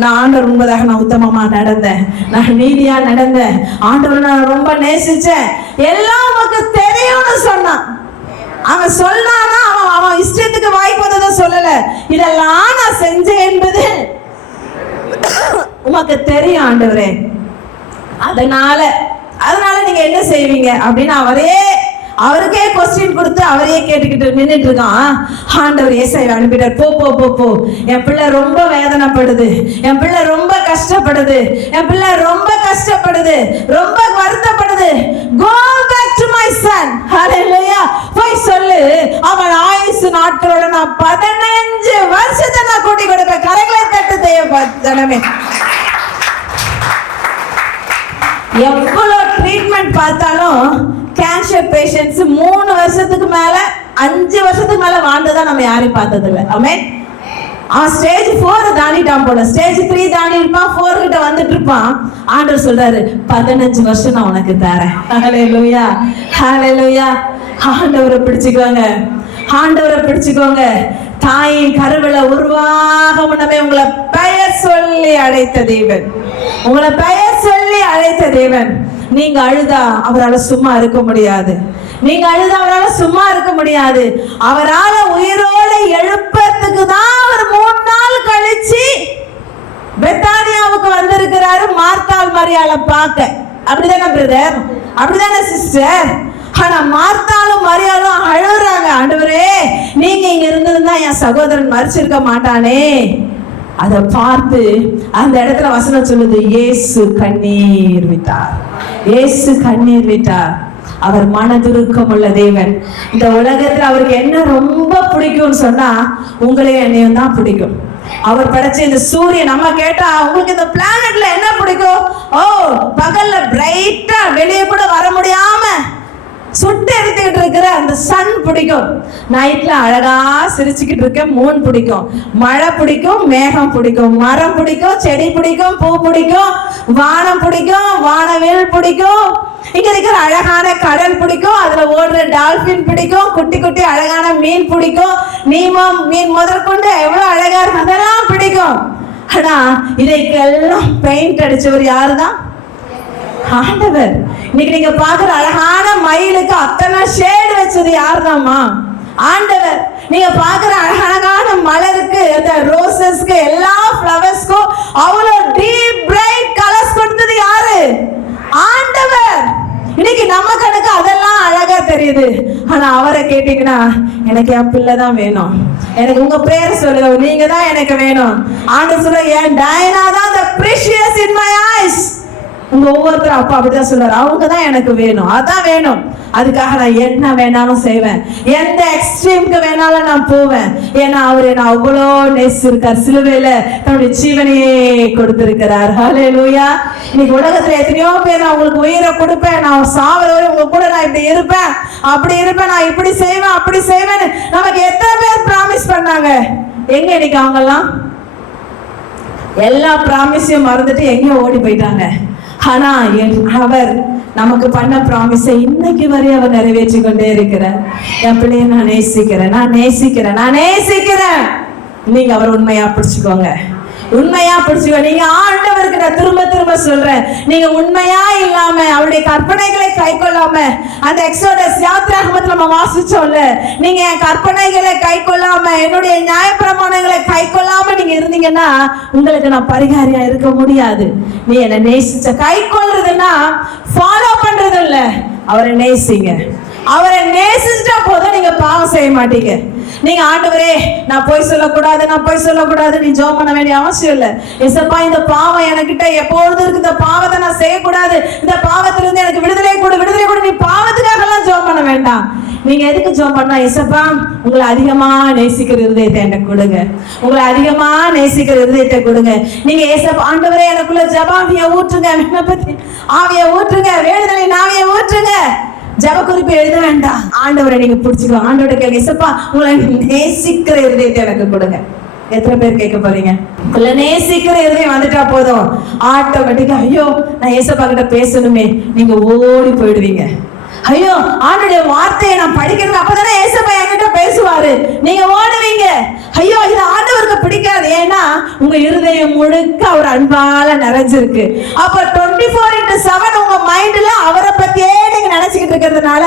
நான் ஆண்டவர் முன்பதாக நான் உத்தமமா நடந்தேன், நான் நீதியா நடந்தேன், ஆண்டவர் நான் ரொம்ப நேசிச்சேன், எல்லாம் உனக்கு தெரியும்னு சொன்னான். அவன் சொன்னானா அவன் இஷ்டத்துக்கு வாய்ப்பு வந்ததை சொல்லல, இதெல்லாம் நான் செஞ்சேன் என்பது உமக்கு தெரியும் ஆண்டவரே, அதனால நீங்க என்ன செய்வீங்க அப்படின்னு அவருக்கே கொஸ்டின் கொடுத்து அவரையே கேட்டுக்கிட்டு நின்றுட்டு இருக்கான். ஆண்டவர் ஏசாயை அனுப்பிட்டார், போ போ போ போ, என் பிள்ளை ரொம்ப வேதனைப்படுது, என் பிள்ளை ரொம்ப கஷ்டப்படுது, என் பிள்ளை ரொம்ப கஷ்டப்படுது, ரொம்ப வருத்தப்படுது, go back to my son. ஹல்லேலூயா. போய் சொல்லு, அவன் ஆயுசு நாட்களோட நான் 15 வருஷத்தை நான் கூட்டி கொடுப்பேன். கரைகளை தட்டு ஜனமே, எவ்வளவு ட்ரீட்மெண்ட் பார்த்தாலும் கேன்சர் பேஷண்ட்ஸ் 3 வருஷத்துக்கு மேல 5 வருஷத்துக்கு மேல வாழ்ந்ததான் நம்ம யாரையும் பார்த்தது இல்லை. ஆமென். அவன் ஸ்டேஜ் 4 தாண்டிட்டான் போல, ஸ்டேஜ் 3 தாண்டி இருப்பான், 4 கிட்ட வந்துட்டு இருப்பான். ஆண்டவர் சொல்றாரு, 15 வருஷம் நான் உனக்கு தரேன். ஹல்லேலூயா, ஹல்லேலூயா. ஆண்டவரை பிடிச்சுக்கோங்க, ஆண்டவரை பிடிச்சுக்கோங்க. தாயின் கருவில உருவாக முன்னமே உங்களை பெயர் சொல்லி அழைத்த தேவன், உங்களை பெயர் சொல்லி அழைத்த தேவன். நீங்க அழுதா அவரால் சும்மா இருக்க முடியாது, நீங்க அழுதா அவரால் சும்மா இருக்க முடியாது. அவரால் உயிரோட எழுப்பத்துக்கு தான் அவர் 3 நாள் கழிச்சு பெத்தானியாவுக்கு வந்திருக்கிறாரு, மார்த்தாள் மரியாளை பார்க்க. அப்படிதானே பிரதர், அப்படிதானே சிஸ்டர்? ஆனா மார்த்தாலும் மரியாளும் அழுகுறாங்க, ஆண்டவரே நீங்க இங்க இருந்திருந்தா என் சகோதரன் மரிச்சிருக்க மாட்டானே. அதை பார்த்து அந்த இடத்துல வசனம் சொல்லுது, இயேசு கண்ணீர் விட்டார், இயேசு கண்ணீர் விட்டார். அவர் மனதுருக்கம் உள்ள தேவன். இந்த உலகத்துல அவருக்கு என்ன ரொம்ப பிடிக்கும்னு சொன்னா உங்களையும் என்னையும் தான் பிடிக்கும். அவர் படைச்ச இந்த சூரியன், நம்ம கேட்டா உங்களுக்கு இந்த பிளானட்ல என்ன பிடிக்கும்? ஓ, பகல்ல பிரைட்டா வெளியே கூட வர முடியாம சுட்டு எடுத்துக்கிட்டு இருக்கிற அந்த சன் பிடிக்கும், நைட்ல அழகா சிரிச்சுக்கிட்டு இருக்க மூன் பிடிக்கும், மழை பிடிக்கும், மேகம் பிடிக்கும், மரம் பிடிக்கும், செடி பிடிக்கும், பூ பிடிக்கும், வானம் பிடிக்கும், வானவில் பிடிக்கும், இங்க இருக்கிற அழகான கடல் பிடிக்கும், அதுல ஓடுற டால்பின் பிடிக்கும், குட்டி குட்டி அழகான மீன் பிடிக்கும், நீமம் மீன் முதற்கொண்டு எவ்வளவு அழகா இருக்கு அதெல்லாம் பிடிக்கும். ஆனா இதைக்கெல்லாம் பெயிண்ட் அடிச்சவர் யாருதான்? ஆண்டவர். இன்னைக்கு நீங்க பாக்குற அழகான மயிலுக்கு அத்தனை ஷேட் வச்சது யாருதாம்மா? ஆண்டவர். நீங்க பாக்குற அழகான மலருக்கு, அந்த ரோசஸ்க்கு, எல்லா ஃப்ளவர்ஸ்க்கும் அவ்வளவு டீப் பிரைட் கலர்ஸ் கொடுத்தது யாரு? ஆண்டவர். இன்னைக்கு நம்ம கணக்கு அதெல்லாம் அழகா தெரியுது. ஆனா அவரை கேட்டீங்கன்னா எனக்கு என் பிள்ளை தான் வேணும், எனக்கு உங்க பேர் சொல்லுங்க, நீங்க தான் எனக்கு வேணும். ஆண்டவர் சொல்ற, என் டயனா தான் the precious in my eyes. உங்க ஒவ்வொருத்தரும் அப்பா அப்படிதான் சொல்றாரு, அவங்க தான் எனக்கு வேணும், அதான் வேணும், அதுக்காக நான் என்ன வேணாலும் செய்வேன், எந்த எக்ஸ்ட்ரீம்க்கு வேணாலும் நான் போவேன். ஏன்னா அவர் என்ன அவ்வளோ நேசிருக்கார், சிலுவையில தன்னுடைய ஜீவனையே கொடுத்திருக்கிறார். ஹல்லேலூயா. இன்னைக்கு உலகத்துல எத்தனையோ பேர் நான் உங்களுக்கு உயிரை கொடுப்பேன், நான் சாவர வரை உங்க கூட நான் இப்படி இருப்பேன், அப்படி இருப்பேன், நான் இப்படி செய்வேன், அப்படி செய்வேன்னு நமக்கு எத்தனை பேர் ப்ராமிஸ் பண்ணாங்க. எங்க இன்னைக்கு அவங்கெல்லாம் எல்லா ப்ராமிஸையும் மறந்துட்டு எங்கேயோ ஓடி போயிட்டாங்க. ஆனா அவர் நமக்கு பண்ண ப்ராமிஸை இன்னைக்கு வரை அவர் நிறைவேற்றி கொண்டே இருக்கிறார். என் பிள்ளைய நான் நேசிக்கிறேன், நான் நேசிக்கிறேன், நான் நேசிக்கிறேன். நீங்க அவர் உண்மையா பிடிச்சுக்கோங்க, உண்மையா பிடிச்சுக்கோ. நீங்க ஆண்டவருக்கு நான் திரும்ப திரும்ப சொல்றேன், நீங்க உண்மையா இல்லாம அவருடைய கற்பனைகளை கை கொள்ளாம, அந்த எக்ஸோடஸ் யாத்ராகமத்துல நம்ம வாசிச்சோம்ல, நீங்க என் கற்பனைகளை கை கொள்ளாம, என்னுடைய நியாயப்பிரமாணங்களை கை கொள்ளாம நீங்க இருந்தீங்கன்னா உங்களுக்கு நான் பரிகாரியா இருக்க முடியாது. நீ என்ன நேசிச்ச, கை கொள்றதுன்னா ஃபாலோ பண்றது இல்ல, அவரை நேசிங்க. அவரை நேசிச்சா போதும், நீங்க பாவம் செய்ய மாட்டீங்க. நீங்க ஆண்டவரே நான் போய் சொல்லக்கூடாது நீ ஜெபம் பண்ண வேண்டிய அவசியம் இல்லை. ஏசப்பா இந்த பாவம் எனக்கிட்ட எப்பொழுது இருக்கு, இந்த பாவத்தை நான் செய்யக்கூடாது, இந்த பாவத்திலிருந்து எனக்கு விடுதலை கூட நீ பாவத்துக்காக எல்லாம் ஜெபம் பண்ண வேண்டாம். நீங்க எதுக்கு ஜெபம் பண்ணா, ஏசப்பா உங்களை அதிகமா நேசிக்கிற இருதயத்தை எனக்கு கொடுங்க, உங்களை அதிகமா நேசிக்கிற இருதயத்தை கொடுங்க. நீங்க ஏசப்பா ஆண்டவரே எனக்குள்ள ஜெபாவிய ஊற்றுங்க, ஆவிய ஊற்றுங்க, வேண்டுதலின் ஆவிய ஊற்றுங்க. ஜெப குறிப்பு எழுத வேண்டாம். ஆண்டவரை நீங்க பிடிச்சிக்கோ. ஆண்டவரை கேட்க, ஏசப்பா உங்களை நேசிக்கிற இருதயத்தை எனக்கு கொடுங்க. எத்தனை பேர் கேட்க போறீங்க? உங்களை நேசிக்கிற இருதயம் வந்துட்டா போதும், ஆட்டோமேட்டிக்கா ஐயோ நான் ஏசப்பா கிட்ட பேசணுமே நீங்க ஓடி போயிடுவீங்க. ஐயோ ஆண்டவருடைய வார்த்தையை நான் படிக்கணும், அப்பதானே ஏசப்பா என்கிட்ட பேசுவாரு, நீங்க ஓடுவீங்க. ஐயோ இது ஆண்டவருக்கு பிடிக்காது, ஏன்னா உங்க இருதயம் முழுக்க அவர் அன்பால நிறைஞ்சிருக்கு. அப்ப 24/7 உங்க மைண்ட்ல அவரை பத்தியே நீங்க நினைச்சுக்கிட்டு இருக்கிறதுனால,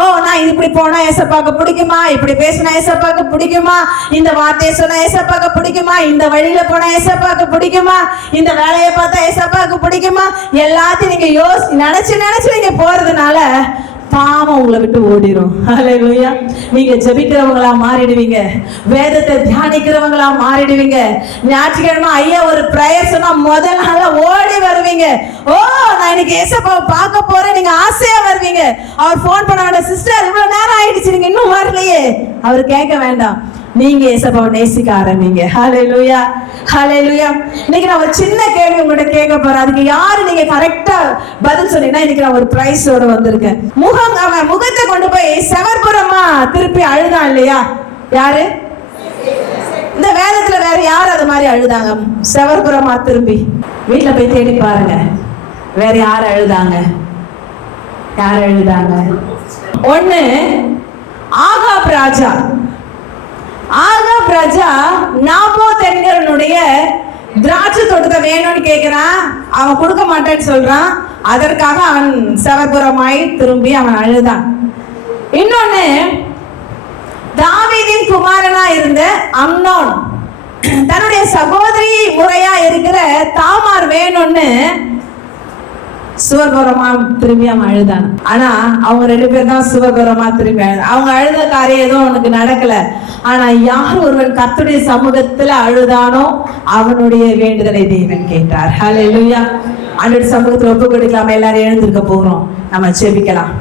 ஓ நான் இப்படி போனா ஏசப்பாக்கு பிடிக்குமா, இப்படி பேசினா ஏசப்பாக்கு பிடிக்குமா, இந்த வார்த்தையை சொன்னா ஏசப்பாக்கு பிடிக்குமா, இந்த வழியில போனா ஏசப்பாக்கு பிடிக்குமா, இந்த வேலையை பார்த்தா ஏசப்பாக்கு பிடிக்குமா, எல்லாத்தையும் நீங்க நினைச்சு நீங்க போறதுனால பாவம் உங்களை விட்டு ஓடிரும். ஹல்லேலூயா. நீங்க ஜெபிக்கிறவங்களா மாறிடுவீங்க, வேதத்தை தியானிக்கிறவங்களா மாறிடுவீங்க. ஞாயிற்றுக்கிழமை ஐயா ஒரு பிரேயர் சொன்னா முதல் நாள ஓடி வருவீங்க. ஓ நான் இன்னைக்கு ஏசப்பாவை பார்க்க போறேன், நீங்க ஆசையா வருவீங்க. அவர் போன் பண்ண வேண்டாம், சிஸ்டர் இவ்வளவு நேரம் ஆயிடுச்சு நீங்க இன்னும் வரலையே, அவர் கேட்க வேண்டாம், நீங்க ஏசப்பாவை நேசிக்க ஆரம்பிங்க. ஹல்லேலூயா ஹல்லேலூயா. இன்னைக்கு நான் ஒரு சின்ன கேள்வி உங்கள்கிட்ட கேட்க போறேன், அதுக்கு யாரு நீங்க கரெக்டா பதில் சொன்னீங்கன்னா இன்னைக்கு நான் ஒரு பிரைஸோட வந்திருக்கேன். அவன் முகத்தை கொண்டு போய் செவர்புறமா திருப்பி அழுதான் இல்லையா? யாரு இந்த வேதத்துல வேற யாரு அது மாதிரி அழுதாங்க? செவர்புறமா திரும்பி வீட்டுல போய் தேடி பாருங்க, வேற யாரு அழுதாங்க? யாரு அழுதாங்க? ஒண்ணு ஆகாப் ராஜா. ஆகாப் ராஜா நாபோத் என்கிறவனுடைய திராட்சை தோட்டத்தை வேணும்னு கேட்கிறான், அவன் கொடுக்க மாட்டேன்னு சொல்றான். அதற்காக அவன் செவர்புறமாய் திரும்பி அவன் அழுதான். இன்னொன்னு, தாவீதின் குமாரனா இருந்த அம்னோன் தன்னுடைய சகோதரி முறையா இருக்கிற தாமார் வேணும்னு சுவர்புறமா திரும்பி அவன் அழுதான். ஆனா அவங்க 2 பேர் தான் சுவர்புறமா திரும்பி அவங்க அழுத காரியம் எதுவும் அவனுக்கு நடக்கல. ஆனா யார் ஒருவன் கர்த்தருடைய சமூகத்துல அழுதானோ அவனுடைய வேண்டுதலை தேவன் கேட்டார். ஹல்லேலூயா. ஆண்டவருடைய சமூகத்துல ஒப்பு கொடுக்கலாம? எல்லாரும் எழுந்திருக்க போறோம், நம்ம ஜெபிக்கலாம்.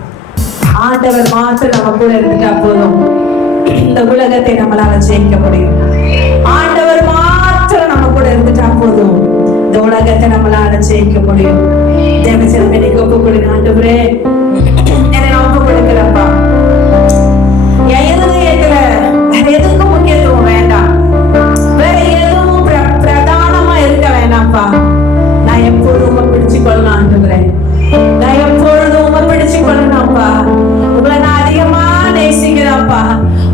ஆண்டவர் மாத்திரம் நம்ம கூட இருந்துட்டா போதும், இந்த உலகத்தை நம்மளால ஜெயிக்க முடியும். ஆண்டவர் மாத்திரம் நம்ம கூட இருந்துட்டா போதும், இந்த உலகத்தை நம்மளால ஜெயிக்க முடியும். தேவச்சரம் எனக்கு ஒப்பு கொடுங்க. ஆண்டவரே என்னை நான் ஒப்பு கொடுக்கிறப்பா, என் இருதயத்துல எதுக்கும் முக்கியத்துவம் வேண்டாம், வேற எதுவும் பிரதானமா இருக்க வேண்டாம்ப்பா. நான் எப்பொழுதும் உங்களை பிடிச்சு கொள்ளலாம் ஆண்டவரே, நான் எப்பொழுதும் உங்களை பிடிச்சு கொள்ளணும்ப்பா. உங்களை நான் அதிகமா நேசிக்கிறேன்ப்பா.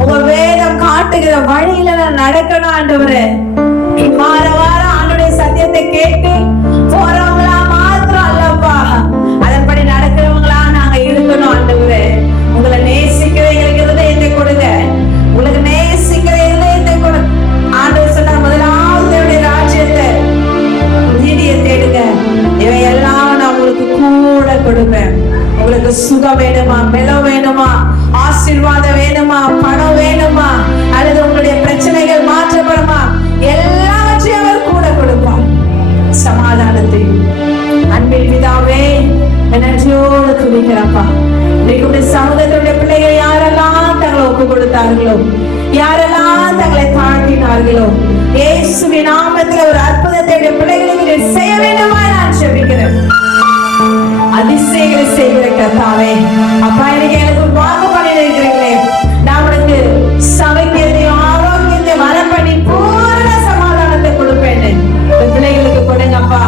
உங்க வேதம் காட்டுகிற வழியில நான் நடக்கணும் ஆண்டவரே. வார வாரம் ஆண்டவருடைய சத்தியத்தை கேட்டு போறவங்களா மாத்திரம் அல்லப்பா, அதன்படி நடக்கிறவங்களா நாங்க இருக்கணும் ஆண்டவரே. உங்களை நேசிக்கிற எங்களுக்கு இருதயத்தை கொடுங்க, உங்களுக்கு நேசிக்கிற இருதயத்தை கொடு. ஆண்டவர் சொன்னார், முதலாவது தேவனுடைய ராஜ்யத்தை நீதியை தேடுங்க, இவை எல்லாம் நான் உங்களுக்கு கூட கொடுப்பேன். உங்களுக்கு சுகம் வேணுமா, பலம் வேணுமா, ஆசீர்வாதம் வேணுமா, பணம் வேணுமா, அல்லது உங்களுடைய பிரச்சனைகள் மாற்றப்படுமா, எல்லாவற்றையும் அவர் கூட கொடுப்பார். சமாதானத்தையும் அன்பின் பிதாவே நன்றியோடு துதிக்கிறப்பா. இன்னைக்கு சமூகத்துடைய பிள்ளைகள் யாரெல்லாம் தங்களை ஒப்பு கொடுத்தார்களோ, யாரெல்லாம் தங்களை தாழ்த்தினார்களோ, இயேசுவின் நாமத்தில் ஒரு அற்புதத்தை பிள்ளைகளுக்கு செய்ய வேண்டுமா நான் ஜெபிக்கிறேன். அதிசயங்களை செய்கிற கர்த்தாவே, அப்பா இன்னைக்கு எனக்கு வாக்கு பண்ணி இருக்கிறீங்களே, நான் உனக்கு சமைக்கிறதையும் ஆரோக்கியத்தையும் வரப்பண்ணி பூரண சமாதானத்தை கொடுப்பேன். பிள்ளைகளுக்கு கொடுங்கப்பா.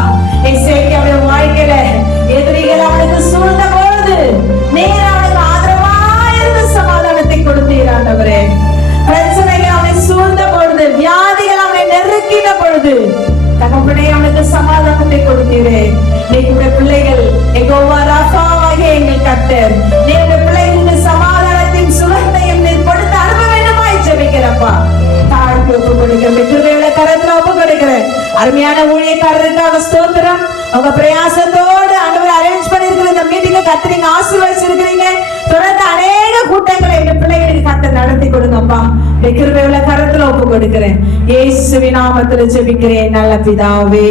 எசேக்கியாவுடைய வாழ்க்கையில எதிரிகள் அவனுக்கு சூழ்ந்த பொழுது நீர் அவனுக்கு ஆதரவா இருந்து சமாதானத்தை கொடுத்தீர் ஆண்டவரே. பிரச்சனைகள் அவனை சூழ்ந்த பொழுது, வியாதிகள் அவனை நெருக்கின பொழுது தகப்பனே அவனுக்கு சமாதானத்தை கொடுத்தீரே. நீங்க பிள்ளைகள் யெகோவா ராஃபாவாகிய எங்கள் கர்த்தர், நீங்க பிள்ளைகளுக்கு சமாதானத்தையும் சுகத்தையும் நீர் கொடுத்து அனுப்ப வேண்டுமாய் ஜெபிக்கிறப்பா. தாழ்த்தி ஒப்பு கொடுக்கிறேன், மிகுதியுள்ள கரத்துல ஒப்பு கொடுக்கிறேன். அருமையான ஊழியக்காரருக்காக ஸ்தோத்திரம். உங்க பிரயாசத்தோடு ஆண்டவர் அரேஞ்ச் பண்ணிருக்கிற இந்த மீட்டிங்கை கர்த்தர் நீங்க ஆசீர்வதிச்சிருக்கிறீங்க. தொடர்ந்து அநேக கூட்டங்களை எங்க பிள்ளைகளுக்கு கர்த்தர் நடத்தி பலப்படுத்தி கொடுங்கப்பா. கிருபையுள்ள கரத்துல ஒப்பு கொடுக்கிறேன். இயேசுவின் நாமத்துல ஜெபிக்கிறேன் நல்ல பிதாவே.